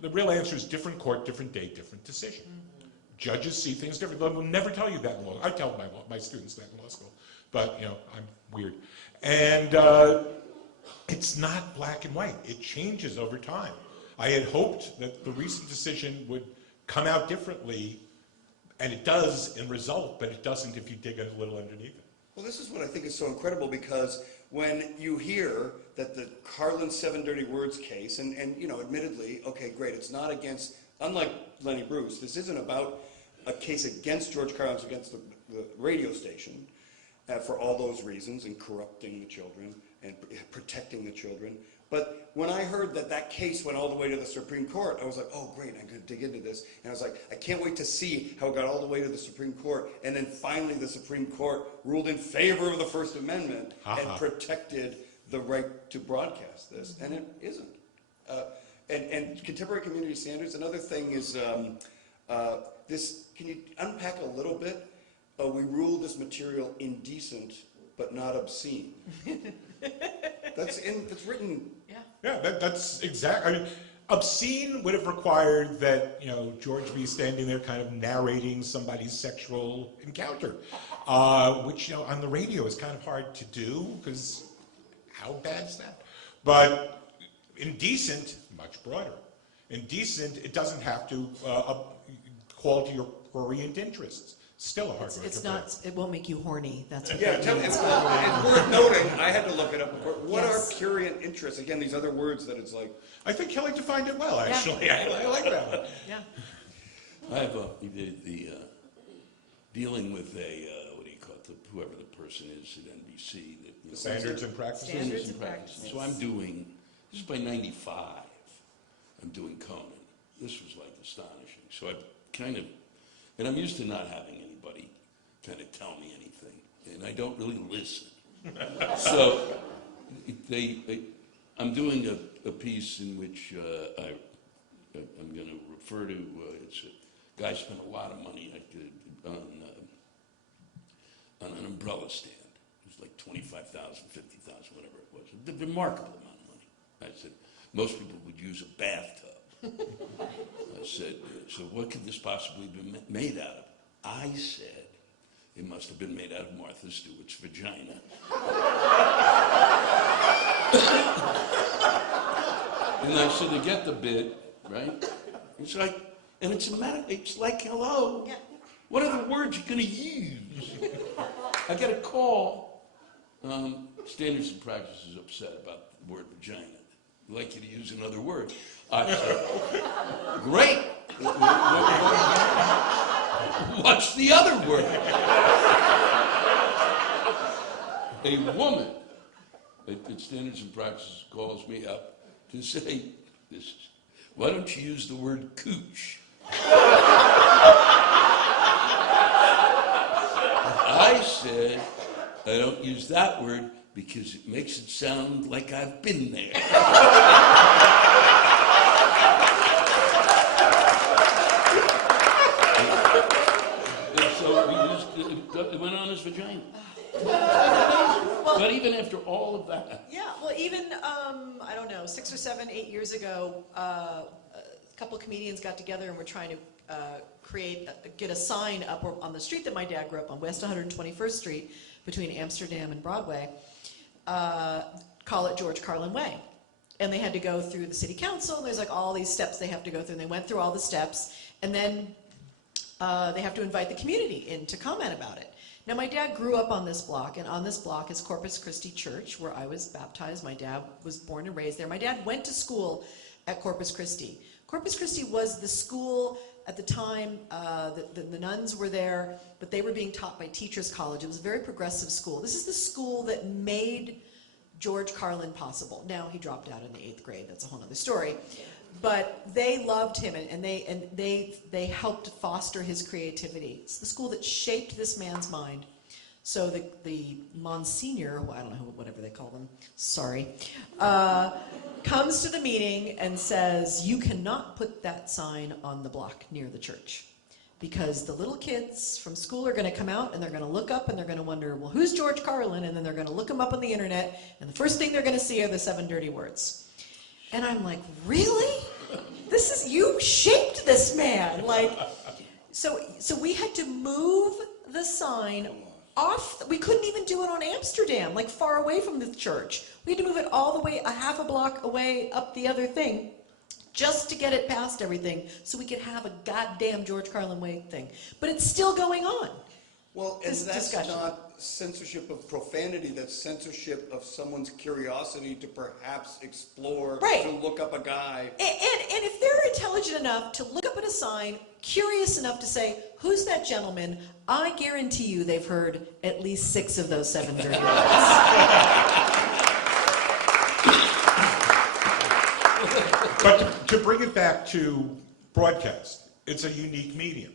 The real answer is different court, different day, different decision. Mm-hmm. Judges see things differently. They will never tell you that in law. I tell my students that in law school, but I'm weird. And it's not black and white. It changes over time. I had hoped that the recent decision would come out differently, and it does in result, but it doesn't if you dig a little underneath it. Well, this is what I think is so incredible, because when you hear that the Carlin 7 Dirty Words case, and admittedly, okay, great, it's not against, unlike Lenny Bruce, this isn't about a case against George Carlin, it's against the radio station for all those reasons, and corrupting the children and protecting the children. But when I heard that case went all the way to the Supreme Court, I was like, oh, great, I'm going to dig into this. And I was like, I can't wait to see how it got all the way to the Supreme Court. And then finally the Supreme Court ruled in favor of the First Amendment and protected the right to broadcast this. And it isn't. And contemporary community standards, another thing is this, can you unpack a little bit? We rule this material indecent but not obscene. That's written. Yeah, that's exact. I mean, obscene would have required that George be standing there, kind of narrating somebody's sexual encounter, which on the radio is kind of hard to do because how bad is that? But indecent, much broader. Indecent, it doesn't have to call to your prurient interests. Still a hard word. It's not. It won't make you horny. That's what. Yeah, it's worth noting. I had to look it up. What are prurient interests? Again, these other words that it's like. I think Kelly defined it well. Actually, yeah. I like that one. Yeah. I have dealing with whoever the person is at NBC. That, The standards and practices. Standards and practices. So I'm doing, this is by 95, I'm doing Conan. This was like astonishing. So I kind of, and I'm used to not having anybody kind of tell me anything, and I don't really listen. So I'm doing a piece in which I'm going to refer to, it's a guy spent a lot of money on an umbrella stand. It was like $25,000, $50,000, whatever it was. A remarkable amount of money. I said, most people would use a bathtub. I said, so what could this possibly be made out of? I said, it must have been made out of Martha Stewart's vagina. And I said, to get the bit, right? It's like, and it's like, hello, what are the words you're going to use? I get a call. Standards and Practices upset about the word vagina. I'd like you to use another word. I said, great. What's the other word? A woman at Standards and Practices calls me up to say, why don't you use the word cooch? I said, I don't use that word because it makes it sound like I've been there. And so it went on his vagina. But even after all of that. Yeah, well, even, I don't know, 6 or 7, 8 years ago, a couple of comedians got together and were trying to get a sign up on the street that my dad grew up on, West 121st Street, between Amsterdam and Broadway, call it George Carlin Way. And they had to go through the city council, and there's like all these steps they have to go through, and they went through all the steps, and then they have to invite the community in to comment about it. Now, my dad grew up on this block, and on this block is Corpus Christi Church, where I was baptized. My dad was born and raised there. My dad went to school at Corpus Christi. Corpus Christi was the school at the time. The nuns were there, but they were being taught by Teachers College. It was a very progressive school. This is the school that made George Carlin possible. Now, he dropped out in the 8th grade. That's a whole other story. But they loved him, and they helped foster his creativity. It's the school that shaped this man's mind. So the Monsignor, I don't know, whatever they call them, sorry, comes to the meeting and says, you cannot put that sign on the block near the church, because the little kids from school are going to come out and they're going to look up and they're going to wonder, well, who's George Carlin? And then they're going to look him up on the internet, and the first thing they're going to see are the 7 dirty words. And I'm like, really? You shaped this man. Like, so we had to move the sign off. We couldn't even do it on Amsterdam, like far away from the church. We had to move it all the way, a half a block away up the other thing, just to get it past everything, so we could have a goddamn George Carlin Way thing. But it's still going on. Well, and This that's discussion. not censorship of profanity, that's censorship of someone's curiosity to perhaps explore, Right. to look up a guy. And if they're intelligent enough to look up at a sign, curious enough to say, who's that gentleman? I guarantee you they've heard at least 6 of those 7 dirty words. But to bring it back to broadcast, it's a unique medium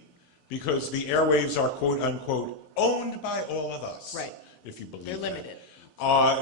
because the airwaves are quote unquote owned by all of us. Right. If you believe They're that. limited.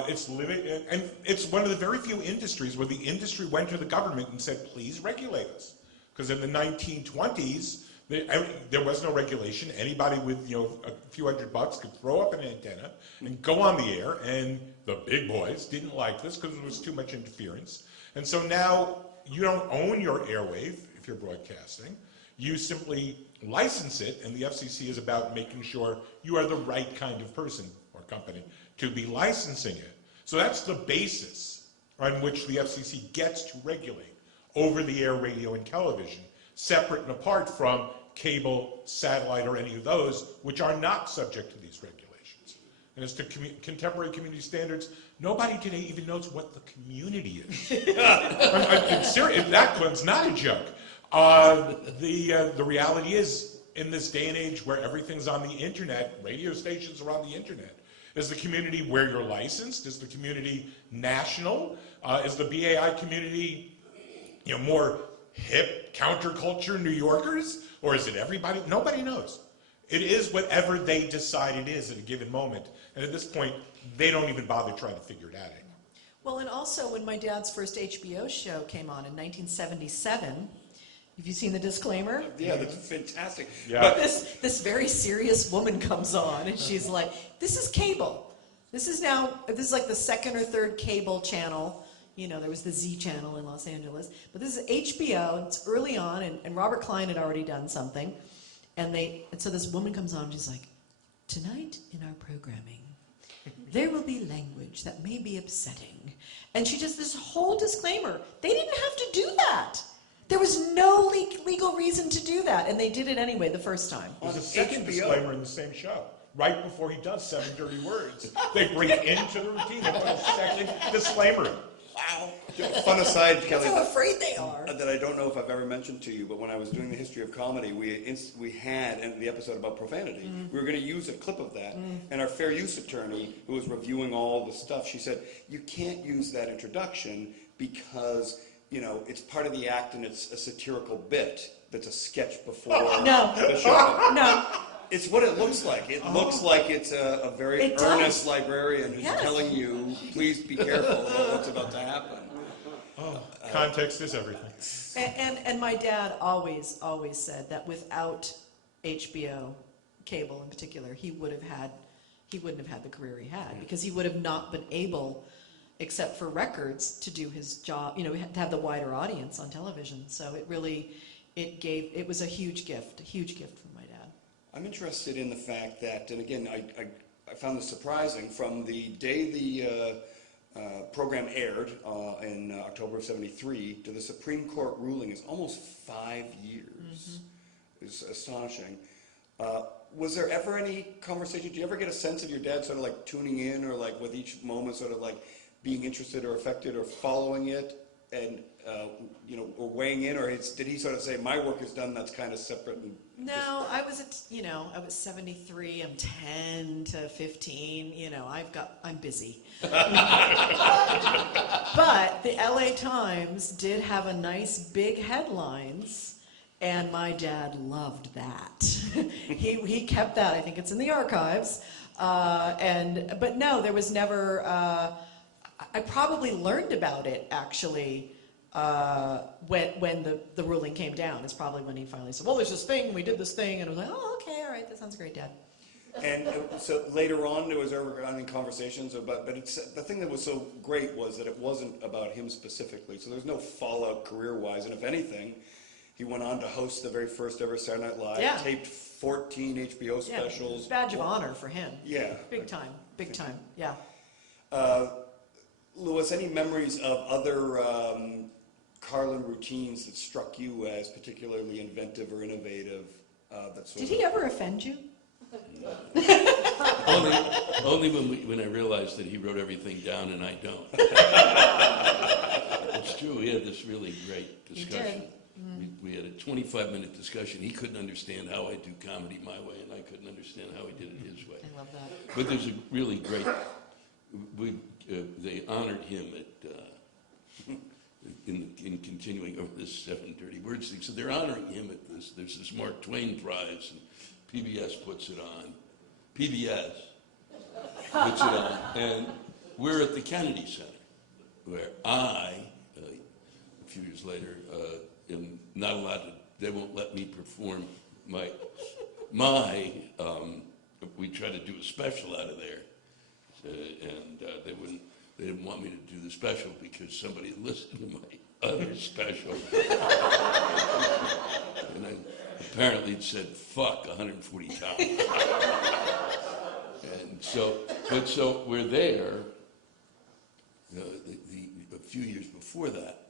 It's limited, and it's one of the very few industries where the industry went to the government and said, please regulate us. Because in the 1920s, there was no regulation. Anybody with a few $100 could throw up an antenna and go on the air, and the big boys didn't like this because there was too much interference. And so now you don't own your airwave if you're broadcasting. You simply license it, and the FCC is about making sure you are the right kind of person or company to be licensing it. So that's the basis on which the FCC gets to regulate over-the-air radio and television, separate and apart from cable, satellite, or any of those, which are not subject to these regulations. And as to contemporary community standards, nobody today even knows what the community is. I'm serious, that one's not a joke. The reality is, in this day and age where everything's on the internet, radio stations are on the internet? Is the community where you're licensed? Is the community national? Is the BAI community, more hip, counterculture New Yorkers? Or is it everybody? Nobody knows. It is whatever they decide it is at a given moment. And at this point, they don't even bother trying to figure it out anymore. Well, and also when my dad's first HBO show came on in 1977, have you seen the disclaimer? Yeah, that's fantastic. Yeah. But This very serious woman comes on and she's like, this is cable. This is like the second or third cable channel. There was the Z channel in Los Angeles. But this is HBO, and it's early on, and Robert Klein had already done something. And so this woman comes on and she's like, tonight in our programming, there will be language that may be upsetting. And she does this whole disclaimer. They didn't have to do that. There was no legal reason to do that, and they did it anyway the first time. There's a second disclaimer in the same show. Right before he does 7 dirty words, they bring it into the routine. They put a second disclaimer in. wow. Fun aside, Kelly. That's how afraid they are. That I don't know if I've ever mentioned to you, but when I was doing the history of comedy, we had in the episode about profanity, we were going to use a clip of that, and our fair use attorney, who was reviewing all the stuff, she said, you can't use that introduction because, it's part of the act and it's a satirical bit that's a sketch before the show. No. It's what it looks like. It looks like it's a very earnest librarian who's telling you, please be careful about what's about to happen. Context is everything. And my dad always said that without HBO, cable in particular, he wouldn't have had the career he had, because he would have not been able, except for records, to do his job, to have the wider audience on television. So it was a huge gift from my dad. I'm interested in the fact that, and again, I found this surprising, from the day the program aired in October of '73 to the Supreme Court ruling is almost 5 years. Mm-hmm. It's astonishing. Was there ever any conversation? Did you ever get a sense of your dad sort of like tuning in, or like with each moment sort of like being interested or affected or following it, and or weighing in, or did he sort of say, my work is done, that's kind of separate? And no, I was 73, I'm 10 to 15, I'm busy. But the LA Times did have a nice big headlines, and my dad loved that. He kept that, I think it's in the archives. But no, there was never, I probably learned about it actually when the ruling came down. It's probably when he finally said, well, there's this thing, we did this thing, and I was like, oh, okay, all right, that sounds great, Dad. And so later on, there was ever any conversations about, but the thing that was so great was that it wasn't about him specifically, so there's no fallout career-wise, and if anything, he went on to host the very first ever Saturday Night Live, taped 14 HBO specials. Badge of honor for him. Yeah. Big time, yeah. Louis, any memories of other Carlin routines that struck you as particularly inventive or innovative? Did he ever offend you? Only when I realized that he wrote everything down and I don't. It's true, we had this really great discussion. We had a 25-minute discussion. He couldn't understand how I do comedy my way, and I couldn't understand how he did it his way. I love that. But there's a really great, they honored him at, in continuing over this 7 dirty words thing. So they're honoring him at this. There's this Mark Twain Prize, and PBS puts it on. PBS puts it on. And we're at the Kennedy Center, where I, a few years later, am not allowed to, they won't let me perform we tried to do a special out of there. And they didn't want me to do the special because somebody had listened to my other special. And apparently it said, fuck, 140 times. And so we're there, a few years before that,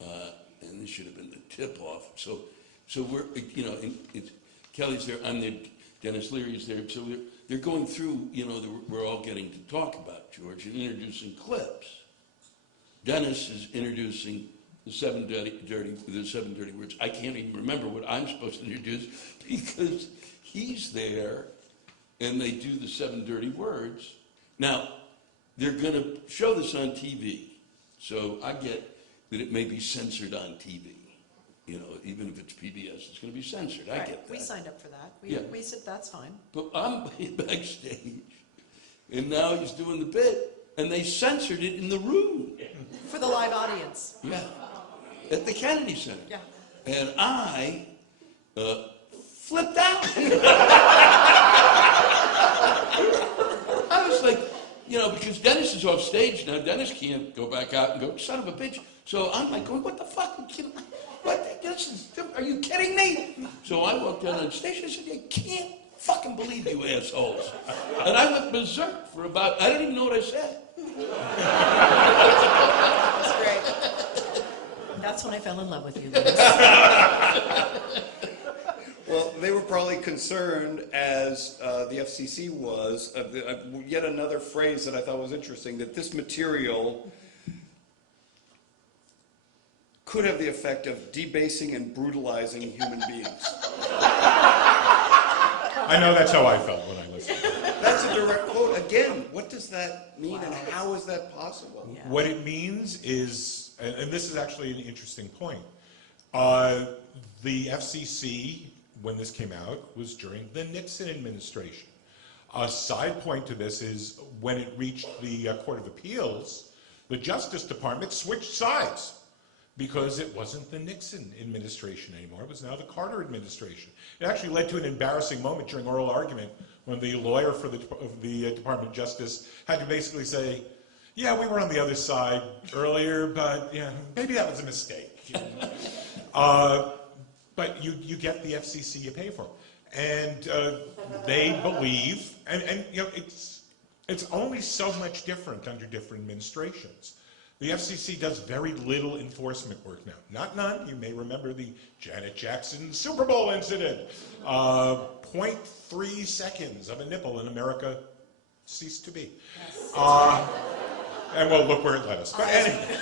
and this should have been the tip-off. So we're, Kelly's there, I'm there, Dennis Leary's there, so they're going through, we're all getting to talk about George and introducing clips. Dennis is introducing the seven dirty words. I can't even remember what I'm supposed to introduce because he's there and they do the 7 dirty words. Now, they're going to show this on TV, so I get that it may be censored on TV. You know, even if it's PBS, it's going to be censored. I get that. We signed up for that. Yeah. We said that's fine. But I'm backstage, and now he's doing the bit, and they censored it in the room. For the live audience. Yeah, at the Kennedy Center. Yeah. And I flipped out. I was like, you know, because Dennis is off stage now. Dennis can't go back out and go, son of a bitch. So I'm like going, what the fuck? What? Are you kidding me? So I walked down on stage and I said, I can't fucking believe you assholes. And I went berserk for about, I don't even know what I said. That's great. That's when I fell in love with you, Louis. Well, they were probably concerned, as the FCC was, of yet another phrase that I thought was interesting, that this material could have the effect of debasing and brutalizing human beings. I know that's how I felt when I listened. That's a direct quote. Again, what does that mean and how is that possible? Yeah. What it means is, and this is actually an interesting point, the FCC, when this came out, was during the Nixon administration. A side point to this is when it reached the Court of Appeals, the Justice Department switched sides because it wasn't the Nixon administration anymore. It was now the Carter administration. It actually led to an embarrassing moment during oral argument when the lawyer for the Department of Justice had to basically say, yeah, we were on the other side earlier, but yeah, maybe that was a mistake. But you get the FCC, you pay for it. And they believe, and you know, it's only so much different under different administrations. The FCC does very little enforcement work now. Not none. You may remember the Janet Jackson Super Bowl incident. 0.3 seconds of a nipple in America ceased to be. Yes. And well, look where it led us. But anyway.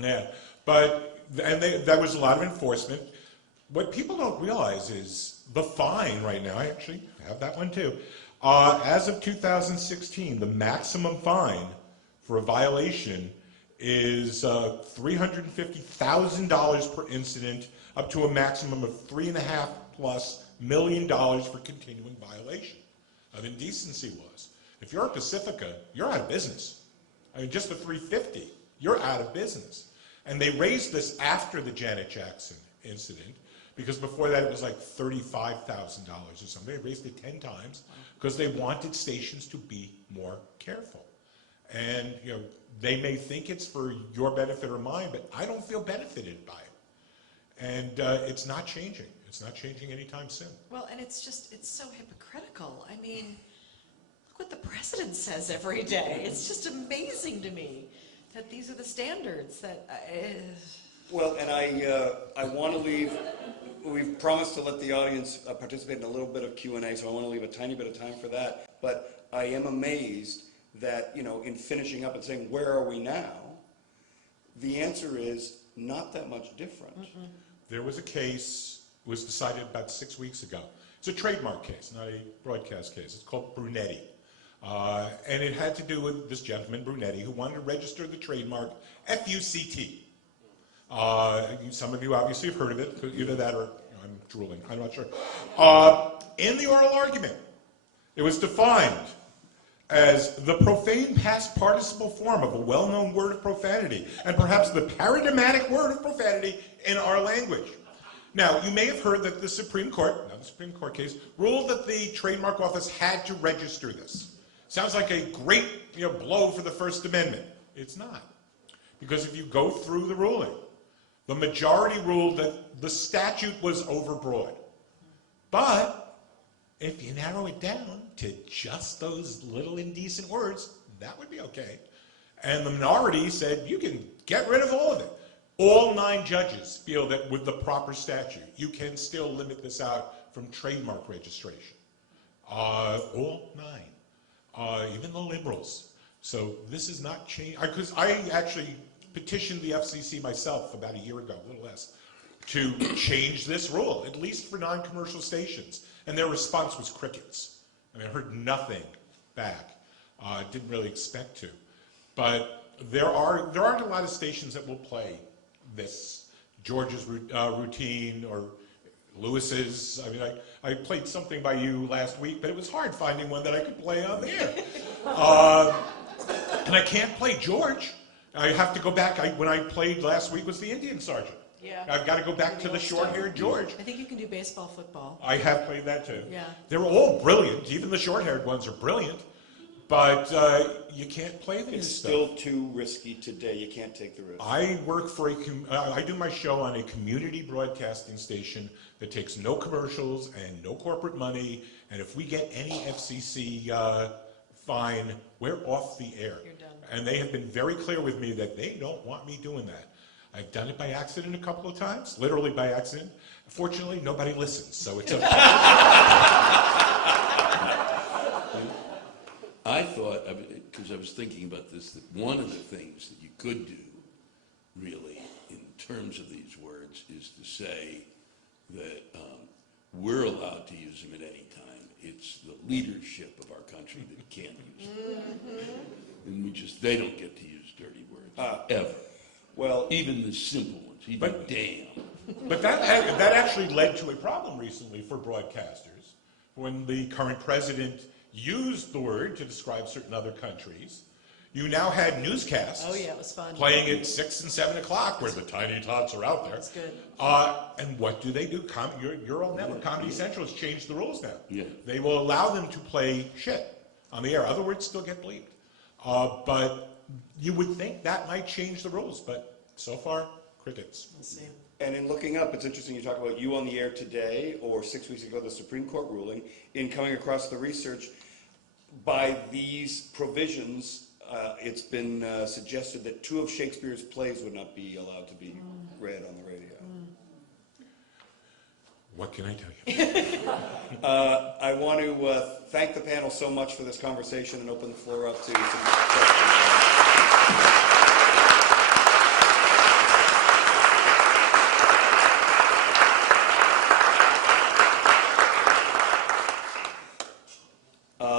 Yeah. But, that was a lot of enforcement. What people don't realize is the fine right now, I actually have that one too. As of 2016, the maximum fine for a violation is $350,000 per incident, up to a maximum of $3.5+ million for continuing violation of indecency laws. If you're a Pacifica, you're out of business. I mean, just the $350, you're out of business. And they raised this after the Janet Jackson incident, because before that it was like $35,000 or something. They raised it 10 times because they wanted stations to be more careful. And you know, they may think it's for your benefit or mine, but I don't feel benefited by it. And it's not changing. It's not changing anytime soon. Well, and it's so hypocritical. I mean, look what the president says every day. It's just amazing to me that these are the standards that... Well, and I want to leave, we've promised to let the audience participate in a little bit of Q&A, so I want to leave a tiny bit of time for that. But I am amazed that, you know, in finishing up and saying, where are we now? The answer is not that much different. Mm-mm. There was a case, was decided about 6 weeks ago. It's a trademark case, not a broadcast case. It's called Brunetti. And it had to do with this gentleman, Brunetti, who wanted to register the trademark FUCT. Some of you obviously have heard of it, either that or I'm drooling, I'm not sure. In the oral argument, it was defined as the profane past participle form of a well-known word of profanity, and perhaps the paradigmatic word of profanity in our language. Now, you may have heard that the Supreme Court, now the Supreme Court case, ruled that the Trademark Office had to register this. Sounds like a great blow for the First Amendment. It's not. Because if you go through the ruling, the majority ruled that the statute was overbroad. But if you narrow it down to just those little indecent words, that would be okay. And the minority said, you can get rid of all of it. All 9 judges feel that with the proper statute, you can still limit this out from trademark registration. All 9. Even the liberals. So this is not changing. Because I actually petitioned the FCC myself about a year ago, a little less, to change this rule, at least for non-commercial stations. And their response was crickets. I mean, I heard nothing back. Didn't really expect to. But there aren't a lot of stations that will play this George's routine or Lewis's. I mean, I played something by you last week, but it was hard finding one that I could play on the air. And I can't play George. I have to go back. When I played last week was the Indian Sergeant. Yeah. I've got to go back to the short-haired George. I think you can do baseball, football. I have played that too. Yeah. They're all brilliant. Even the short-haired ones are brilliant. But you can't play these It's stuff. still too risky today. You can't take the risk. I work for I do my show on a community broadcasting station that takes no commercials and no corporate money. And if we get any FCC fine, we're off the air. You're done. And they have been very clear with me that they don't want me doing that. I've done it by accident a couple of times, literally by accident. Fortunately, nobody listens, so it's okay. I thought, because I was thinking about this, that one of the things that you could do, really, in terms of these words, is to say that we're allowed to use them at any time. It's the leadership of our country that can't use them. And they don't get to use dirty words, ever. Well, Even the simple ones, even damn. But that actually led to a problem recently for broadcasters. When the current president used the word to describe certain other countries, you now had newscasts Oh, yeah, it was fun. playing at 6 and 7 o'clock where the tiny tots are out there. That's good. And what do? Your own network, Comedy Central, has changed the rules now. Yeah. They will allow them to play shit on the air. Other words still get bleeped. But you would think that might change the rules, but so far, crickets. We'll see. and in looking up, it's interesting you talk about you on the air today, or 6 weeks ago, the Supreme Court ruling. In coming across the research, by these provisions, it's been suggested that 2 of Shakespeare's plays would not be allowed to be read on the radio. What can I tell you? I want to thank the panel so much for this conversation and open the floor up to some questions.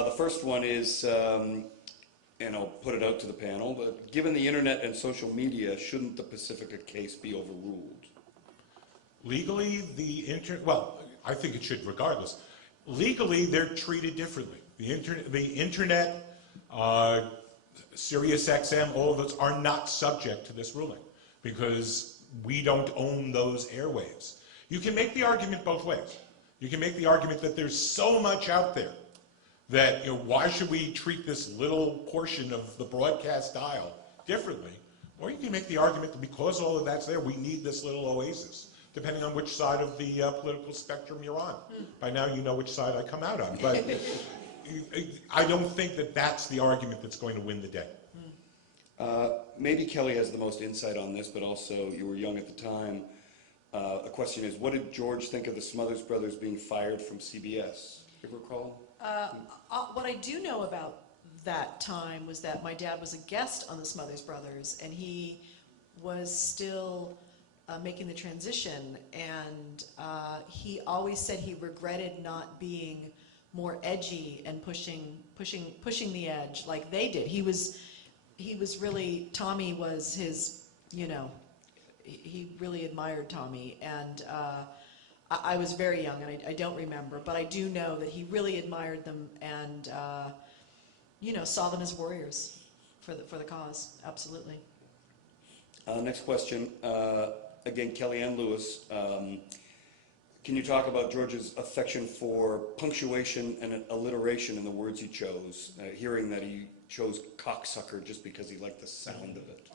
The first one is, and I'll put it out to the panel, but given the internet and social media, shouldn't the Pacifica case be overruled? Legally, well, I think it should regardless. Legally, they're treated differently. The internet, Sirius XM, all of those are not subject to this ruling because we don't own those airwaves. You can make the argument both ways. You can make the argument that there's so much out there that, why should we treat this little portion of the broadcast dial differently? Or you can make the argument that because all of that's there, we need this little oasis, depending on which side of the political spectrum you're on. By now you know which side I come out on. But I don't think that that's the argument that's going to win the day. Maybe Kelly has the most insight on this, but also you were young at the time. A question is, what did George think of the Smothers Brothers being fired from CBS? You recall? What I do know about that time was that my dad was a guest on the Smothers Brothers, and he was still making the transition, and he always said he regretted not being more edgy and pushing the edge like they did. He was really, Tommy was his, he really admired Tommy, and I was very young and I don't remember, but I do know that he really admired them and saw them as warriors for the cause. Absolutely. Next question. Again, Kelly and Lewis. Can you talk about George's affection for punctuation and alliteration in the words he chose? Hearing that he chose cocksucker just because he liked the sound of it.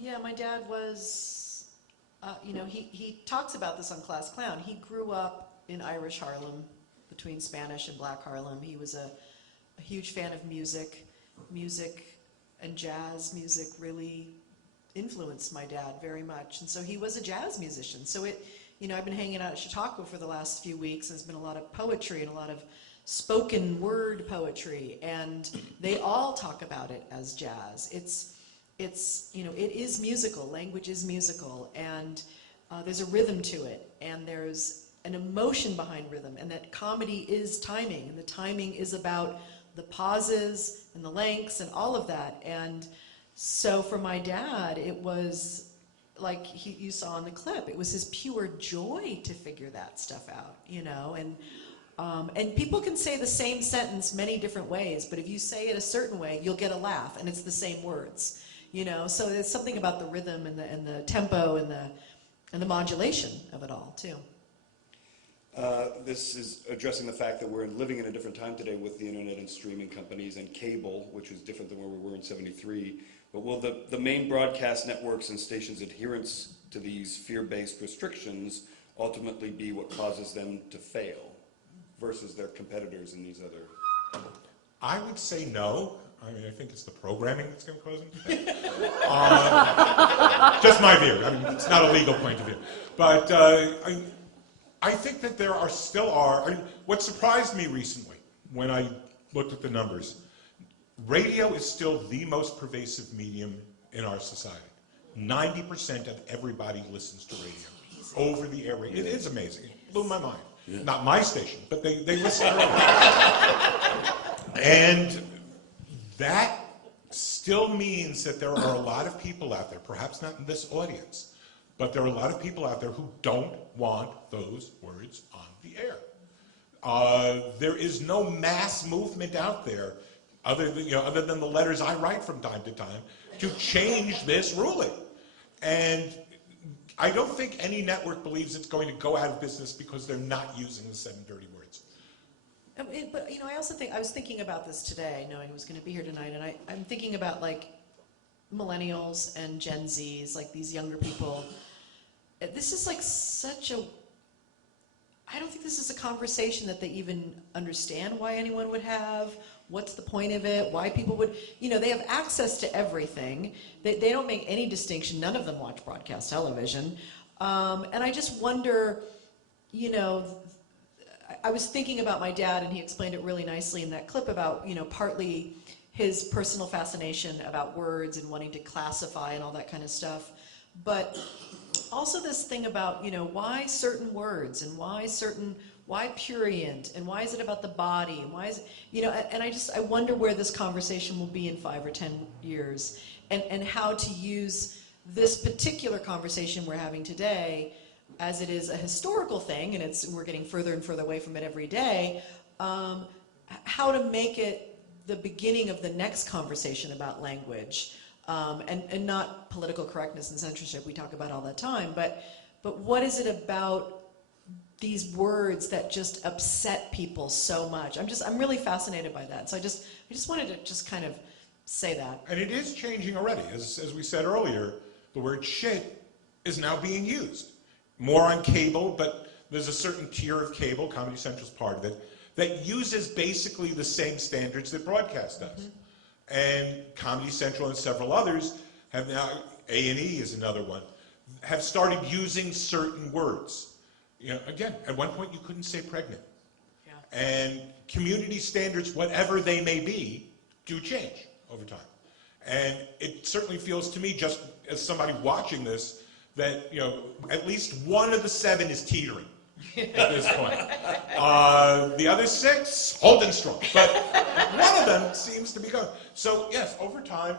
Yeah, my dad was, he talks about this on Class Clown. He grew up in Irish Harlem, between Spanish and Black Harlem. He was a huge fan of music. Music and jazz music really influenced my dad very much. And so he was a jazz musician. So I've been hanging out at Chautauqua for the last few weeks. There's been a lot of poetry and a lot of spoken word poetry, and they all talk about it as jazz. It's you know, it is musical. Language is musical, and there's a rhythm to it, and there's an emotion behind rhythm, and that comedy is timing, and the timing is about the pauses and the lengths and all of that. And so for my dad, it was like you saw in the clip, it was his pure joy to figure that stuff out, you know. And people can say the same sentence many different ways, but if you say it a certain way, you'll get a laugh, and it's the same words, you know. So there's something about the rhythm and the tempo and the modulation of it all too. This is addressing the fact that we're living in a different time today with the internet and streaming companies and cable, which is different than where we were in '73. But will the main broadcast networks and stations' adherence to these fear-based restrictions ultimately be what causes them to fail versus their competitors in these other? I would say no. I mean, I think it's the programming that's going to cause them to fail. Just my view. I mean, it's not a legal point of view. But I think that there still are. I mean, what surprised me recently when I looked at the numbers, radio is still the most pervasive medium in our society. 90% of everybody listens to radio, over the air radio. It is amazing. It blew my mind. Yeah. Not my station, but they listen to radio. And that still means that there are a lot of people out there, perhaps not in this audience, but there are a lot of people out there who don't want those words on the air. There is no mass movement out there, other than the letters I write from time to time, to change this ruling. And I don't think any network believes it's going to go out of business because they're not using the 7 dirty words. But you know, I also think, I was thinking about this today, knowing I was going to be here tonight, and I'm thinking about like millennials and Gen Zs, like these younger people. This is like such a, I don't think this is a conversation that they even understand why anyone would have. What's the point of it? Why people would, you know, they have access to everything. They don't make any distinction. None of them watch broadcast television. And I just wonder, you know, I was thinking about my dad, and he explained it really nicely in that clip about, you know, partly his personal fascination about words and wanting to classify and all that kind of stuff. But also this thing about, you know, why certain words and why prurient, and why is it about the body, and why is it, you know, and I wonder where this conversation will be in 5 or 10 years, and how to use this particular conversation we're having today, as it is a historical thing, and we're getting further and further away from it every day, how to make it the beginning of the next conversation about language, and not political correctness and censorship we talk about all the time, but what is it about these words that just upset people so much? I'm really fascinated by that. So I just wanted to just kind of say that. And it is changing already. As we said earlier, the word shit is now being used. More on cable, but there's a certain tier of cable, Comedy Central's part of it, that uses basically the same standards that broadcast does. Mm-hmm. And Comedy Central and several others have now, A&E is another one, have started using certain words. You know, again, at one point you couldn't say pregnant. Yeah. And community standards, whatever they may be, do change over time. And it certainly feels to me, just as somebody watching this, that, you know, at least one of the 7 is teetering at this point. The other 6, holding strong. But one of them seems to be going. So yes, over time,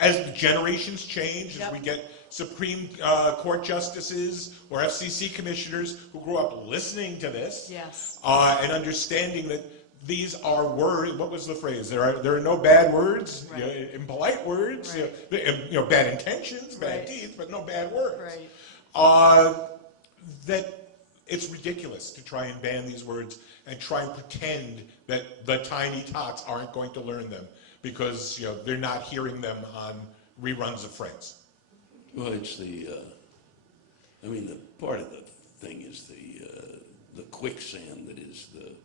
as generations change, as we get Supreme Court justices or FCC commissioners who grew up listening to this, and understanding that these are words. What was the phrase? There are no bad words, right. Impolite words, right. Bad intentions, bad right. deeds, but no bad words. Right. That it's ridiculous to try and ban these words and try and pretend that the tiny tots aren't going to learn them because they're not hearing them on reruns of Friends. Well, it's the part of the thing is the quicksand that is the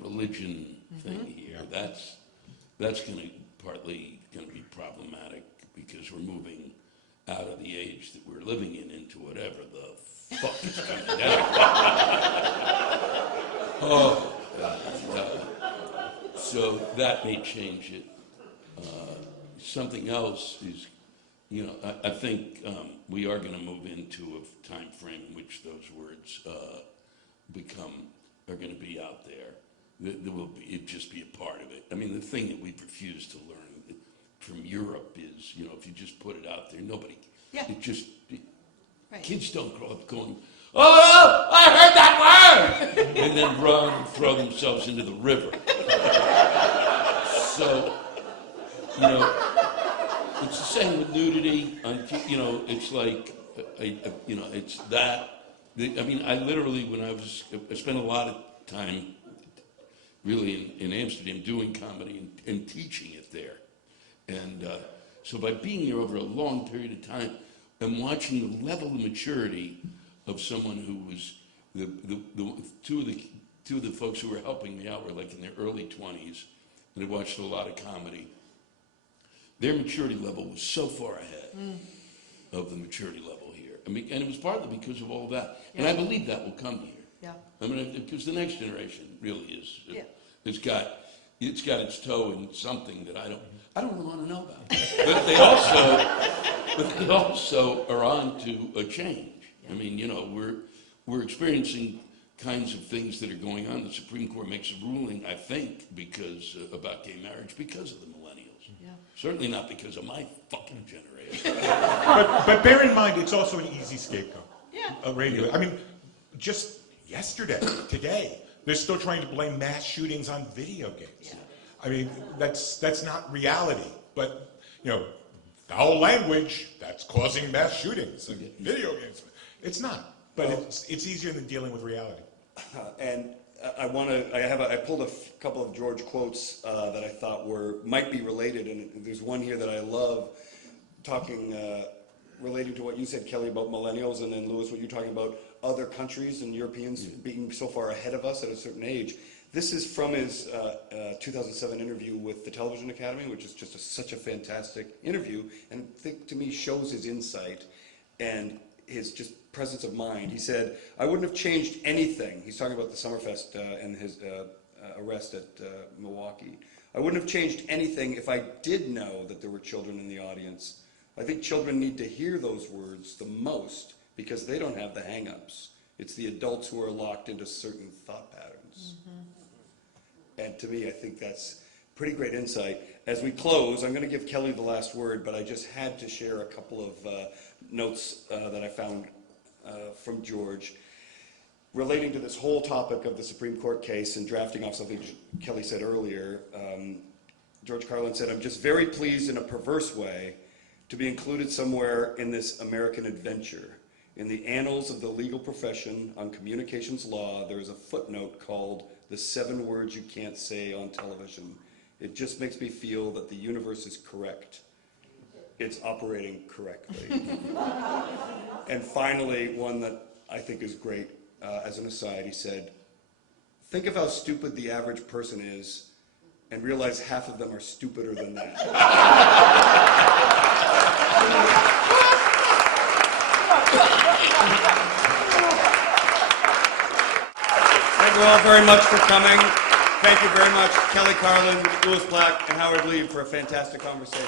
religion thing here. That's partly going to be problematic because we're moving out of the age that we're living in into whatever the fuck is coming down. So that may change it. Something else is, I think we are going to move into a time frame in which those words are going to be out there. There will be, it just be a part of it. I mean, the thing that we've refused to learn from Europe is, if you just put it out there, nobody, Yeah. Right. Kids don't grow up going, oh, I heard that word, and then run and throw themselves into the river. So, it's the same with nudity. It's like, it's that. I literally, I spent a lot of time really in Amsterdam doing comedy and teaching it there. And so by being here over a long period of time, I'm watching the level of maturity of someone who was, two of the folks who were helping me out were like in their early 20s, and I watched a lot of comedy. Their maturity level was so far ahead of the maturity level here. And it was partly because of all that. And I believe that will come here. Yeah. Because the next generation really is, it's got its toe in something that I don't really want to know about. But they also are on to a change. Yeah. We're experiencing kinds of things that are going on. The Supreme Court makes a ruling, I think, about gay marriage because of the millennials. Yeah. Certainly not because of my fucking generation. But bear in mind, it's also an easy scapegoat. Yeah. Radio. Just yesterday, today, they're still trying to blame mass shootings on video games. Yeah. That's not reality. But, foul language, that's causing mass shootings. Video games, it's not. But it's easier than dealing with reality. And I pulled a couple of George quotes that I thought might be related, and there's one here that I love, relating to what you said, Kelly, about millennials, and then Louis, what you're talking about other countries and Europeans being so far ahead of us at a certain age. This is from his 2007 interview with the Television Academy, which is just such a fantastic interview, and I think to me shows his insight and his just presence of mind. He said, I wouldn't have changed anything. He's talking about the Summerfest and his arrest at Milwaukee. I wouldn't have changed anything if I did know that there were children in the audience. I think children need to hear those words the most because they don't have the hang-ups. It's the adults who are locked into certain thought patterns. Mm-hmm. And to me, I think that's pretty great insight. As we close, I'm going to give Kelly the last word, but I just had to share a couple of notes that I found from George relating to this whole topic of the Supreme Court case and drafting off something Kelly said earlier. George Carlin said, I'm just very pleased in a perverse way to be included somewhere in this American adventure. In the annals of the legal profession on communications law, there is a footnote called The 7 Words You Can't Say on Television. It just makes me feel that the universe is correct. It's operating correctly. And finally, one that I think is great, as an aside, he said, think of how stupid the average person is and realize half of them are stupider than that. Thank you all very much for coming. Thank you very much, Kelly Carlin, Louis Black, and Howard Lee for a fantastic conversation.